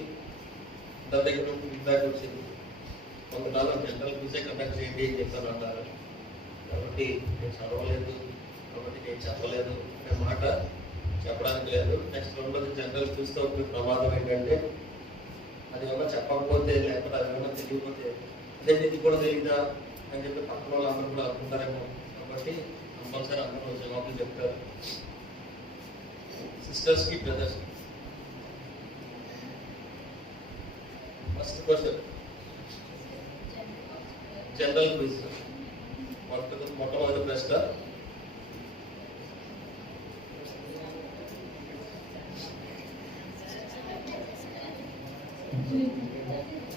అందరి దగ్గర నుంచి ఫీడ్బ్యాక్ వచ్చింది. కొంతకాలం జనరల్ క్విజే కండక్ట్ చేయండి అని చెప్పాను అన్నారు. కాబట్టి నేను చదవలేదు, కాబట్టి నేను చెప్పలేదు అనే మాట చెప్పడానికి లేదు. నెక్స్ట్ రెండోది జనరల్ క్విజ్తో ప్రమాదం ఏంటంటే అది ఏమన్నా చెప్పకపోతే, లేకపోతే అది ఏమన్నా తెలియకపోతే ఇదంటే ఇది కూడా తెలియదా అని చెప్పి పక్కన వాళ్ళు అందరూ కూడా అనుకుంటారేమో. కాబట్టి కంపల్సరీ అందరూ జవాబులు చెప్తారు. సిస్టర్స్ కి బ్రదర్స్ కి ఫస్ట్ క్వశ్చన్ జనరల్ క్విజ్. మొట్టమొదటి ప్రశ్న,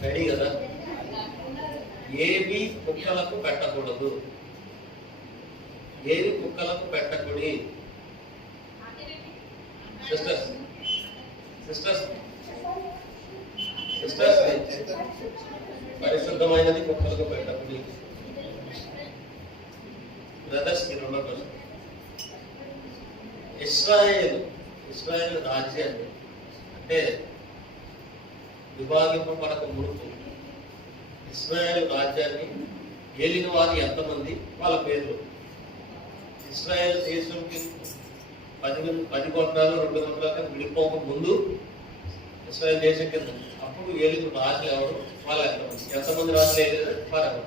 రెడీ కదా? ఏవి కుక్కలకు పెట్టకూడదు? ఏవి కుక్కలకు పెట్టకూడదు? సిస్టర్స్ సిస్టర్స్ సిస్టర్స్ పరిశుద్ధమైనది కుక్కలకు పెట్టకూడదు. బ్రదర్స్ కి రెండో క్వశ్చన్, ఇస్రాయేల్ రాజ్యాన్ని అంటే విభాగింపబడక మునుపు ఇస్రాయేల్ రాజ్యాన్ని ఏలిన వారు ఎంతమంది, వాళ్ళ పేర్లు. ఇస్రాయేల్ దేశంకి 10 గోత్రాలు 2 గోత్రాలు విడిపోక ముందు ఇస్రాయేల్ దేశం కింద అప్పుడు ఏలిన రాజులు ఎవరు, వాళ్ళ ఎంతమంది రాజులు ఏలేదు వారు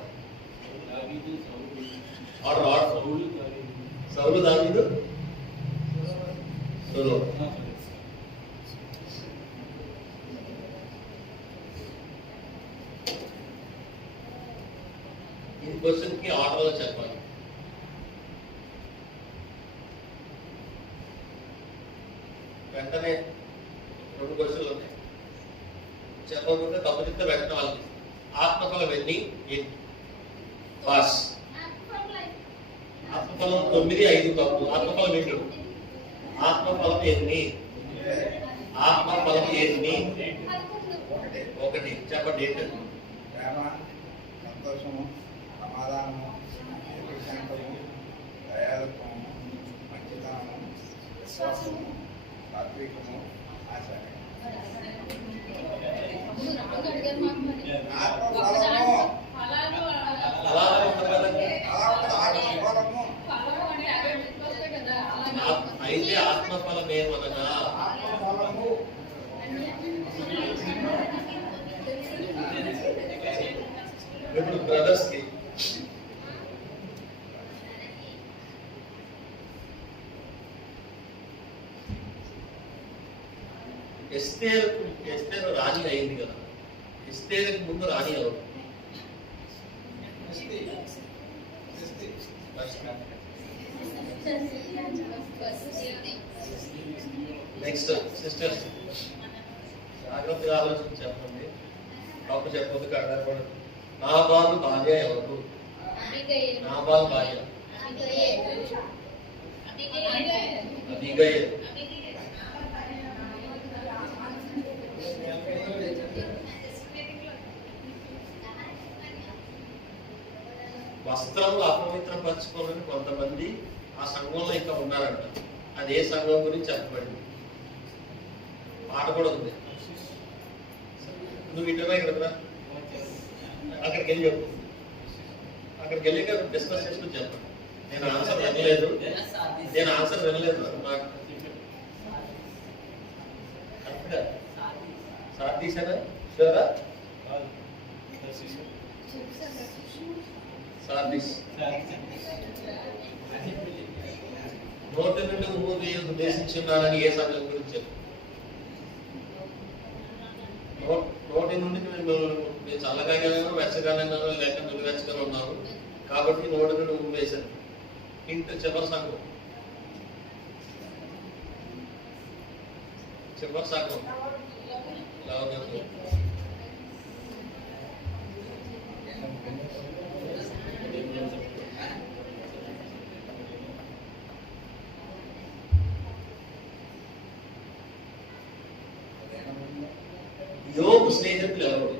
సౌలు, దావీదు, సొలొమోను. ఈ క్వశ్చన్ కి ఆర్డర్లో చెప్పాలి. వెంటనే 2 క్వశ్చన్లు ఉన్నాయి, చెప్పకపోతే తప్పు చెప్తే వెంటనే వాళ్ళకి. ఆత్మఫలం ఎన్ని? పాస్. ఆత్మఫలం 9, 5 తప్పు. ఆత్మఫలం ఎన్ని? ఆత్మఫలం ఎన్ని? ఆత్మఫలం ఎన్ని? 1. చెప్పండి ఏంటండి? ప్రేమ, సంతోషము, సమాధానము, శాంతము, దయాళుత్వము, మంచితనము, విశ్వాసము, సాత్వికము, ఆశ. అయితే ఆత్మఫలం ఏమనగా ఇప్పుడు బ్రదర్స్ కి ఎస్తేరు రాణి అయింది కదా, ఎస్తేరుకి ముందు రాణి ఎవరు? నెక్స్ట్ సిస్టర్స్ జాగ్రత్తగా ఆలోచించి చెప్పండి, తప్పు చెప్పొద్దు, కంగారు పడదు. నాబాలు భార్య ఎవరు? నాబాలు భార్య అబీగయీలు. అపవిత్రపరచుకోవాలని కొంతమంది ఆ సంఘంలో ఇంకా ఉన్నారంట. అది ఏ సంఘం గురించి చెప్పబడింది. పాట కూడా ఉంది. నువ్వు ఇటువై కదా అక్కడికి వెళ్ళి చెప్పు. అక్కడికి వెళ్ళి డిస్కస్ చేసుకుని చెప్పండి. నేను ఆన్సర్ వినలేదు నాకు సార్ తీసానా షూరా సార్ తీసి నోటి నుండి ఊరి ఉద్దేశించున్నానని ఏ సంఘం గురించి చెప్పు. నోటి నుండి మీరు చల్లగానే వెచ్చగానే లేక నులివెచ్చగా ఉన్నాను కాబట్టి నోటి నుండి ఊరు వేశాను. ఇంత చివరి సంఘం యోగు స్నేహితులు ఎవరు?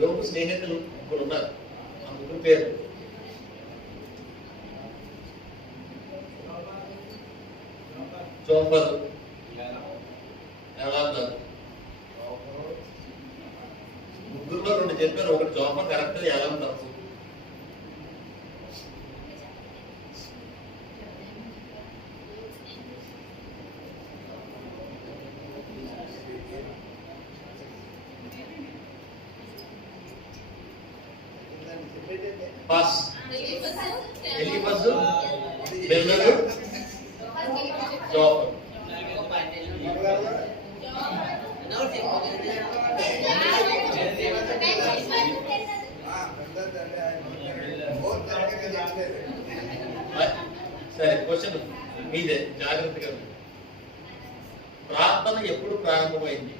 యోగు స్నేహితులు ఇప్పుడు ఉన్నారు. ఆ ముగ్గురు పేరు జోఫర్, ఎలాంటారు ముగ్గురులో రెండు చెప్పారు. ఒకటి జోఫర్ కరెక్ట్, ఎలా తప్పు. పాస్ ఎలిఫస్ బెల్లరు జోఫర్. సరే, క్వశ్చన్ మీదే, జాగ్రత్తగా. ప్రార్థన ఎప్పుడు ప్రారంభమైంది?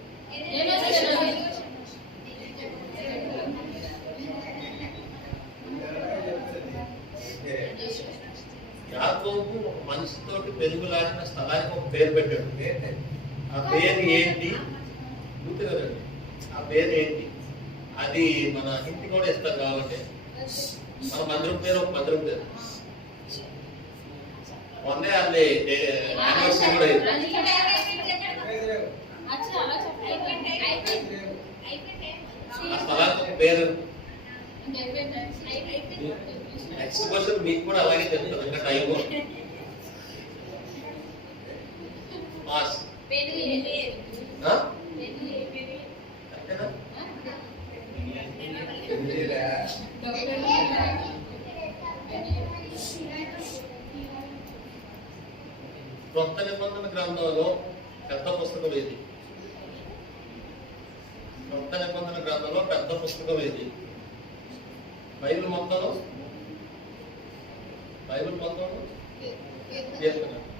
యాకోబు ఒక మనిషితోటి పెరుగులాడిన స్థలానికి ఒక పేరు పెట్టాడు. ఆ పేరు ఏంటి? గుర్తు కదండి. ఆ పేరు ఏంటి? అది మన ఇంటి కూడా ఇస్తారు కాబట్టి మన మందిరం పేరు ఒక మందిరం పేరు. మొన్నే అది యానివర్సరీ కూడా అయింది. ఆ స్థలానికి ఒక పేరు. నెక్స్ట్ క్వశ్చన్ మీకు కూడా అలాగే చెప్తాను. ఇంకా టైం పాస్ కొత్త నిబంధన గ్రంథంలో పెద్ద పుస్తకం ఏది? కొత్త నిబంధన గ్రంథంలో పెద్ద పుస్తకం ఏది? బైబిల్ మొత్తంలో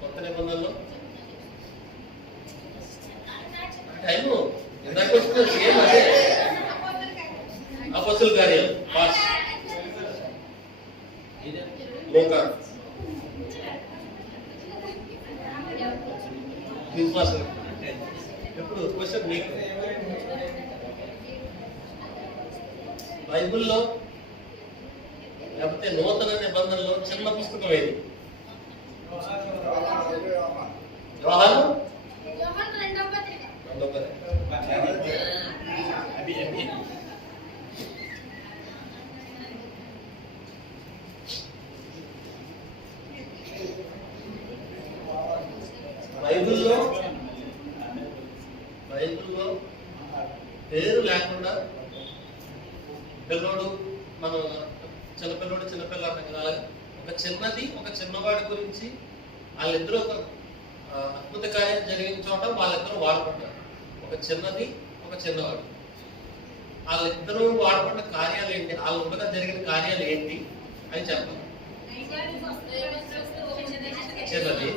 కొత్త నిబంధనలో టైము ఇందాక ఏం అదే అపోస్తుల కార్యాలు పాస్ లోకా ఎప్పుడు క్వశ్చన్ మీకు బైబిల్లో లేకపోతే నూతన నిబంధనలో చిన్న పుస్తకం ఏది? యోహాను రెండవ పత్రిక. బైబిల్లో పేరు లేకుండా పిల్లోడు మనం చిన్నపిల్ల కదా, ఒక చిన్నది ఒక చిన్నవాడి గురించి వాళ్ళిద్దరూ ఒక అద్భుత కార్యం జరిగిన చోట వాళ్ళిద్దరూ వాడుకుంటారు. ఒక చిన్నది ఒక చిన్నవాడు, వాళ్ళిద్దరూ వాడుకున్న కార్యాలు ఏంటి? వాళ్ళ ఉండగా జరిగిన కార్యాలు ఏంటి అని చెప్పాలి. చిన్నది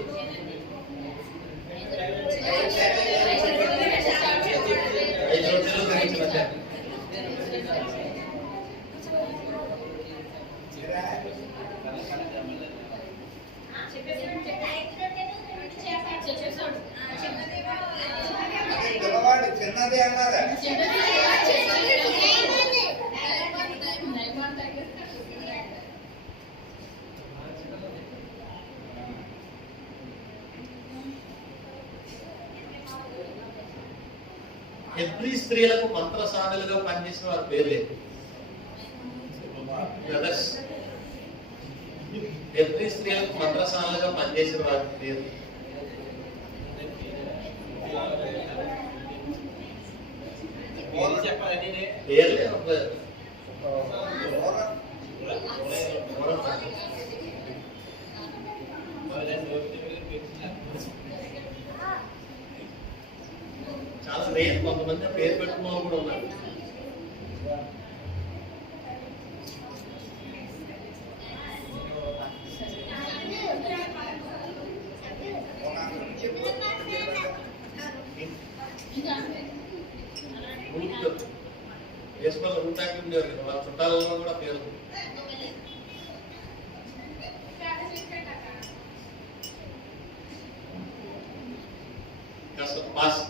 చిన్నది అన్నారా? హెబ్రీ స్త్రీలకు మంత్రసానులుగా పనిచేసిన వారి పేరు లేదు. బ్రదర్స్, హెబ్రీ స్త్రీలకు మంత్రసానులుగా పనిచేసిన వారి పేరు పేర్లే చాలా రేర్. కొంతమంది పేరు పెట్టుకున్న వాళ్ళు కూడా ఉన్నారు. రూటాకి ఉండేవారు కదా, వాళ్ళ చుట్టాలలో కూడా పేరు. పాస్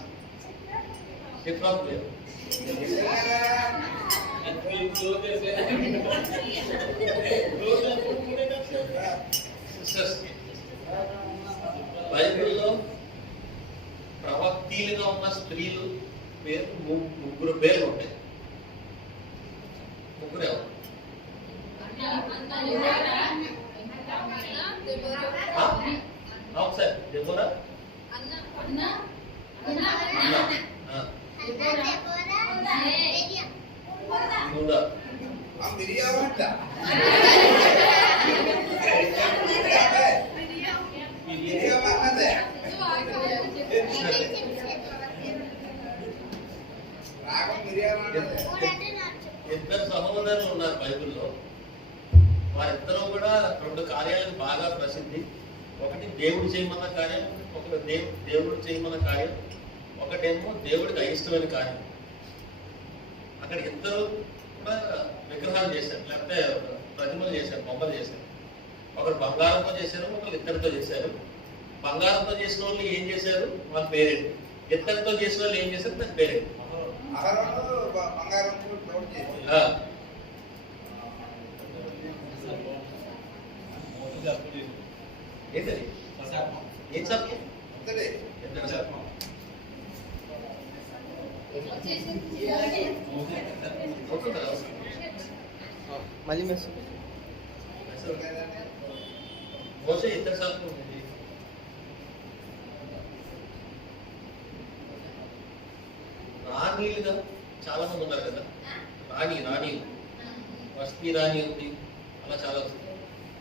సిస్టర్స్ బైబిల్లో ప్రవక్తీలుగా ఉన్న స్త్రీలు పేరు ముగ్గురు పేర్లు ఉంటాయి. ముగ్గురు ఎవరు? ఒకసారి దెబోరా, ఇద్దరు సహోదరులు ఉన్నారు బైబిల్లో. వారిద్దరూ కూడా రెండు కార్యాలకు బాగా ప్రసిద్ధి. ఒకటి దేవుడు చేయమన్న కార్యం, ఒకటి దేవుడు చేయమన్న కార్యం, ఒకటేమో దేవుడికి అయిష్టమైన కార్యం. అక్కడ ఇద్దరు కూడా విగ్రహాలు చేశారు, లేకపోతే ప్రతిమలు చేశారు, బొమ్మలు చేశారు. ఒకరు బంగారంతో చేశారు, ఒకరు ఇత్తడితో చేశారు. బంగారంతో చేసిన వాళ్ళు ఏం చేశారు, వాళ్ళ పేరేంటి? ఇత్తడితో చేసిన వాళ్ళు ఏం చేశారు, దాని పేరేంటి? ఏంటది? ఏం సర్పం? మళ్ళీ మెస్ మోసే ఇద్దరు సర్పం. రాణీలుగా చాలా మంది ఉన్నారు కదా, రాణి వస్తీ రాణి ఉంది, అలా చాలా వస్తుంది.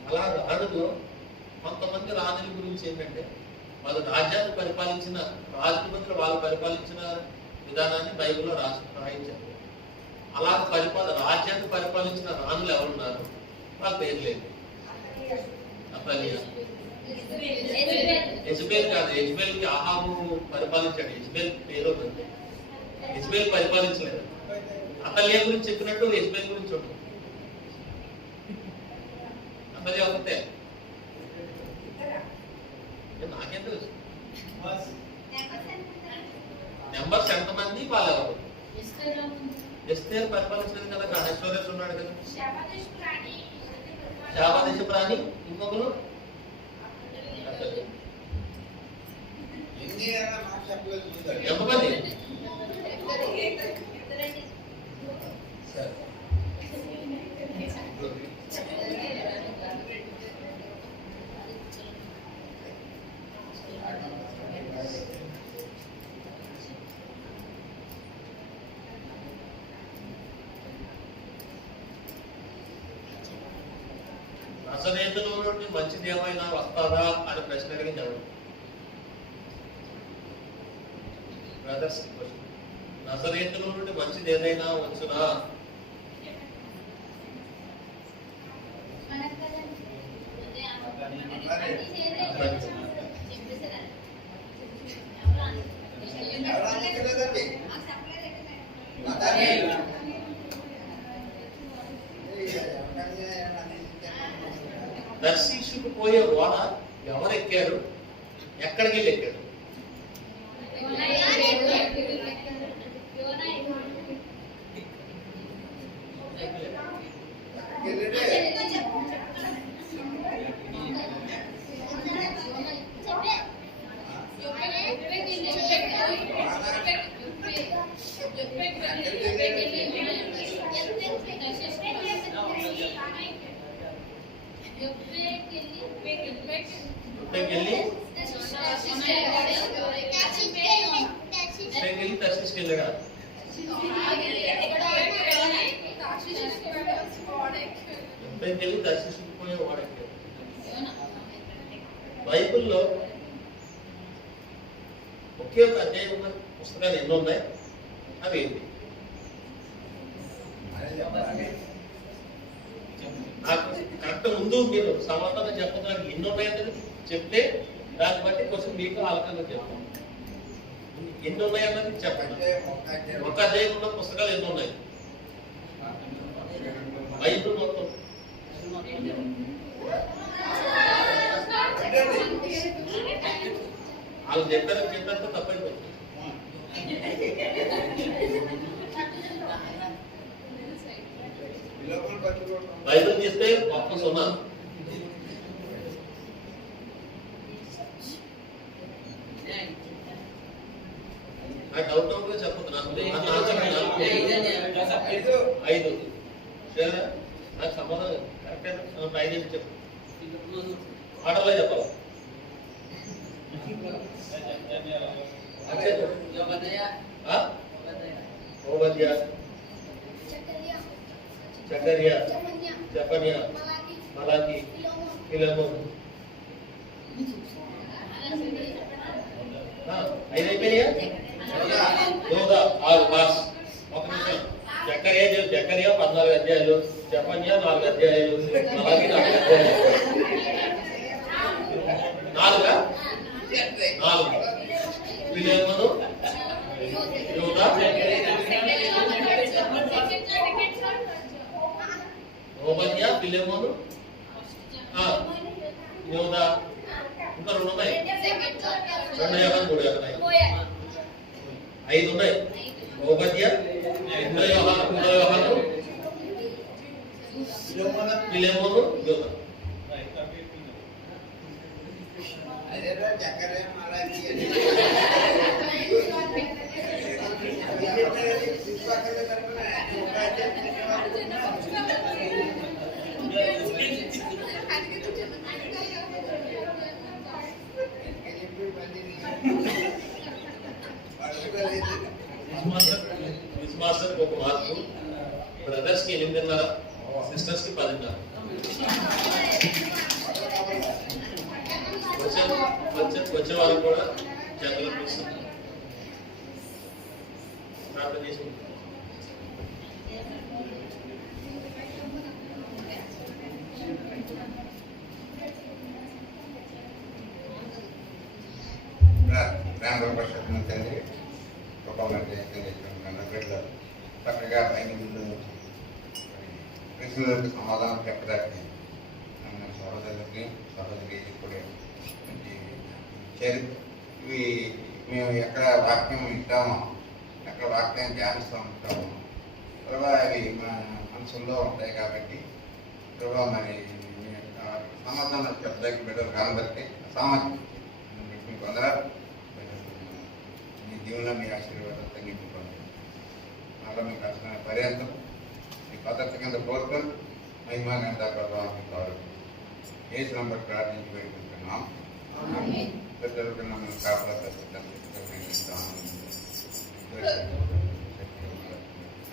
అలా రాణులు, కొంతమంది రాణుల గురించి ఏంటంటే వాళ్ళు రాజ్యాన్ని పరిపాలించిన రాజుల వాళ్ళు పరిపాలించిన విధానాన్ని బైబిల్లో రాయించారు. అలా రాజ్యాన్ని పరిపాలించిన రాణులు ఎవరున్నారు, వాళ్ళ పేరు లేదు. యెజబెల్ కాదు, యెజబెల్కి ఆహాబు పరిపాలించాడు. యెజబెల్ పేరు ఉంది, యెజబెల్ పరిపాలించలేదు. అతల్య గురించి చెప్పినట్టు యెజబెల్ గురించి ఉంటుంది. అతల్య ఒకటే, నాకేం తెలుసు నెంబర్స్ ఎంతమంది, వాళ్ళెవరు? ఎస్తేర్ పరిపాలించలేదు కదా, అహష్వేరోషు ఉన్నాడు కదా, శాపాదేశ ప్రాణి. ఇంకొకరు ఎంతమంది? నజరేతులో నుండి మంచిది ఏమైనా వస్తాదా అని ప్రశ్న అడిగింది ఎవరు? బ్రదర్స్, నజరేతులో నుండి మంచిది ఏదైనా వచ్చునా? దర్శించుకు పోయే ఓడ ఎవరు ఎక్కారు, ఎక్కడికి వెళ్ళి ఎక్కాడు? తీసుకెళ్ళాడా? ఎప్పుడైతే వెళ్ళి దర్శించుకుపోయే వాడకి బైబిల్లో ఒకే ఒక అధ్యాయం ఉన్న పుస్తకాలు ఎన్నో ఉన్నాయి, అవి ఏంటి? నాకు కరెక్ట్ ముందు మీరు సమాధానం చెప్పడానికి ఎన్ని ఉన్నాయన్నది చెప్తే దాన్ని బట్టి కొంచెం మీకు ఆలకంగా చెప్తాం. ఎన్ని ఉన్నాయన్నది చెప్పండి. ఒక అధ్యాయం ఉన్న పుస్తకాలు ఎన్ని ఉన్నాయి బైబిల్ మొత్తం? వాళ్ళు చెప్పినంత తప్పైపోతుంది. బైబిల్ తీస్తే మొత్తం సున్నా. నాకు డౌట్ డౌట్గా చెప్పదు. ఐదు నాకు సమాధానం కరెక్ట్. ఐదు చెప్పు, ఆటలో చెప్పాలి. ఓబద్యా, జకర్యా, జఫన్యా, మలాకి, ఫిలెమోను. ఐదు అయిపోయినాయా? యోగా 6 పాస్. ఒక నిమిషం. జకర్యా 14 అధ్యాయాలు, జఫన్యా 4 అధ్యాయాలు, మలాకి 4 అధ్యాయాలు. 4 ఫిలెమోను, యోగా, ఓబద్యా, ఫిలెమోను, యోగా. ఇంకా 2 ఉన్నాయి. 2 యోగాలు 3 యోగాలు 5 ఉన్నాయి. ఓబద్యా, 2 యోగాలు, ఫిలెమోను, యోగా. మాస్టర్ ఒక మార్కు, బ్రదర్స్ కి 8.5, సిస్టర్స్ కి 10.5. వచ్చే వాళ్ళకి కూడా చేతులు పిలుస్తుంది. ప్రార్థన చేసి తండ్రి చక్కగా బైబిల్ ప్రశ్నలకు సమాధానం చెప్పడానికి సహోదరులకి సహోదరికి కూడా ఇవి మేము ఎక్కడ వాక్యం వింటామో, ఎక్కడ వాక్యం ధ్యానిస్తూ ఉంటామో ప్రభా అవి మా మనసుల్లో ఉంటాయి. కాబట్టి ప్రభా మరి సమాధానం చెప్పడానికి బిడ్డలు కాలందరికీ సామర్థ్యం మీకు వందనాలు. మీ జీవన మీ ఆశీర్వాదంతో నింపుకోండి. అలా మీకు కష్టమైన పర్యంతం మీ పద్ధతి కింద కోరుకొని మహిమా గంట ప్రభావం కావాలి. ఏసు నంబర్ ప్రార్థించి పెట్టుకుంటున్నాం. పెద్దలకు మమ్మల్ని కాపాడుతాం.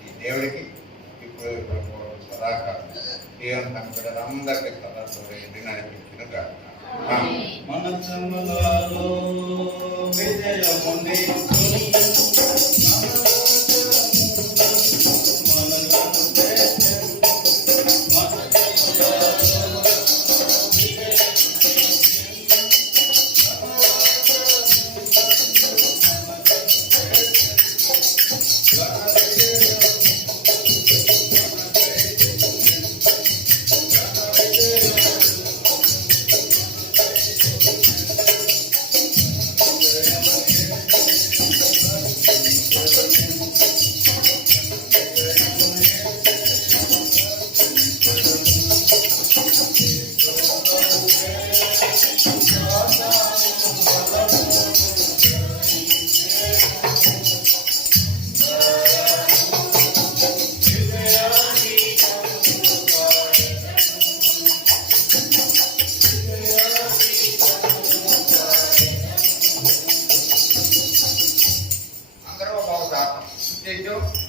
ఈ దేవుడికి ఇప్పుడు సదాకాలం జీవన సంకటాలందరికీ సదా తోడేది నడిపించిన కాదు. మన సంగలో విజయముంది. ఉద్దేశం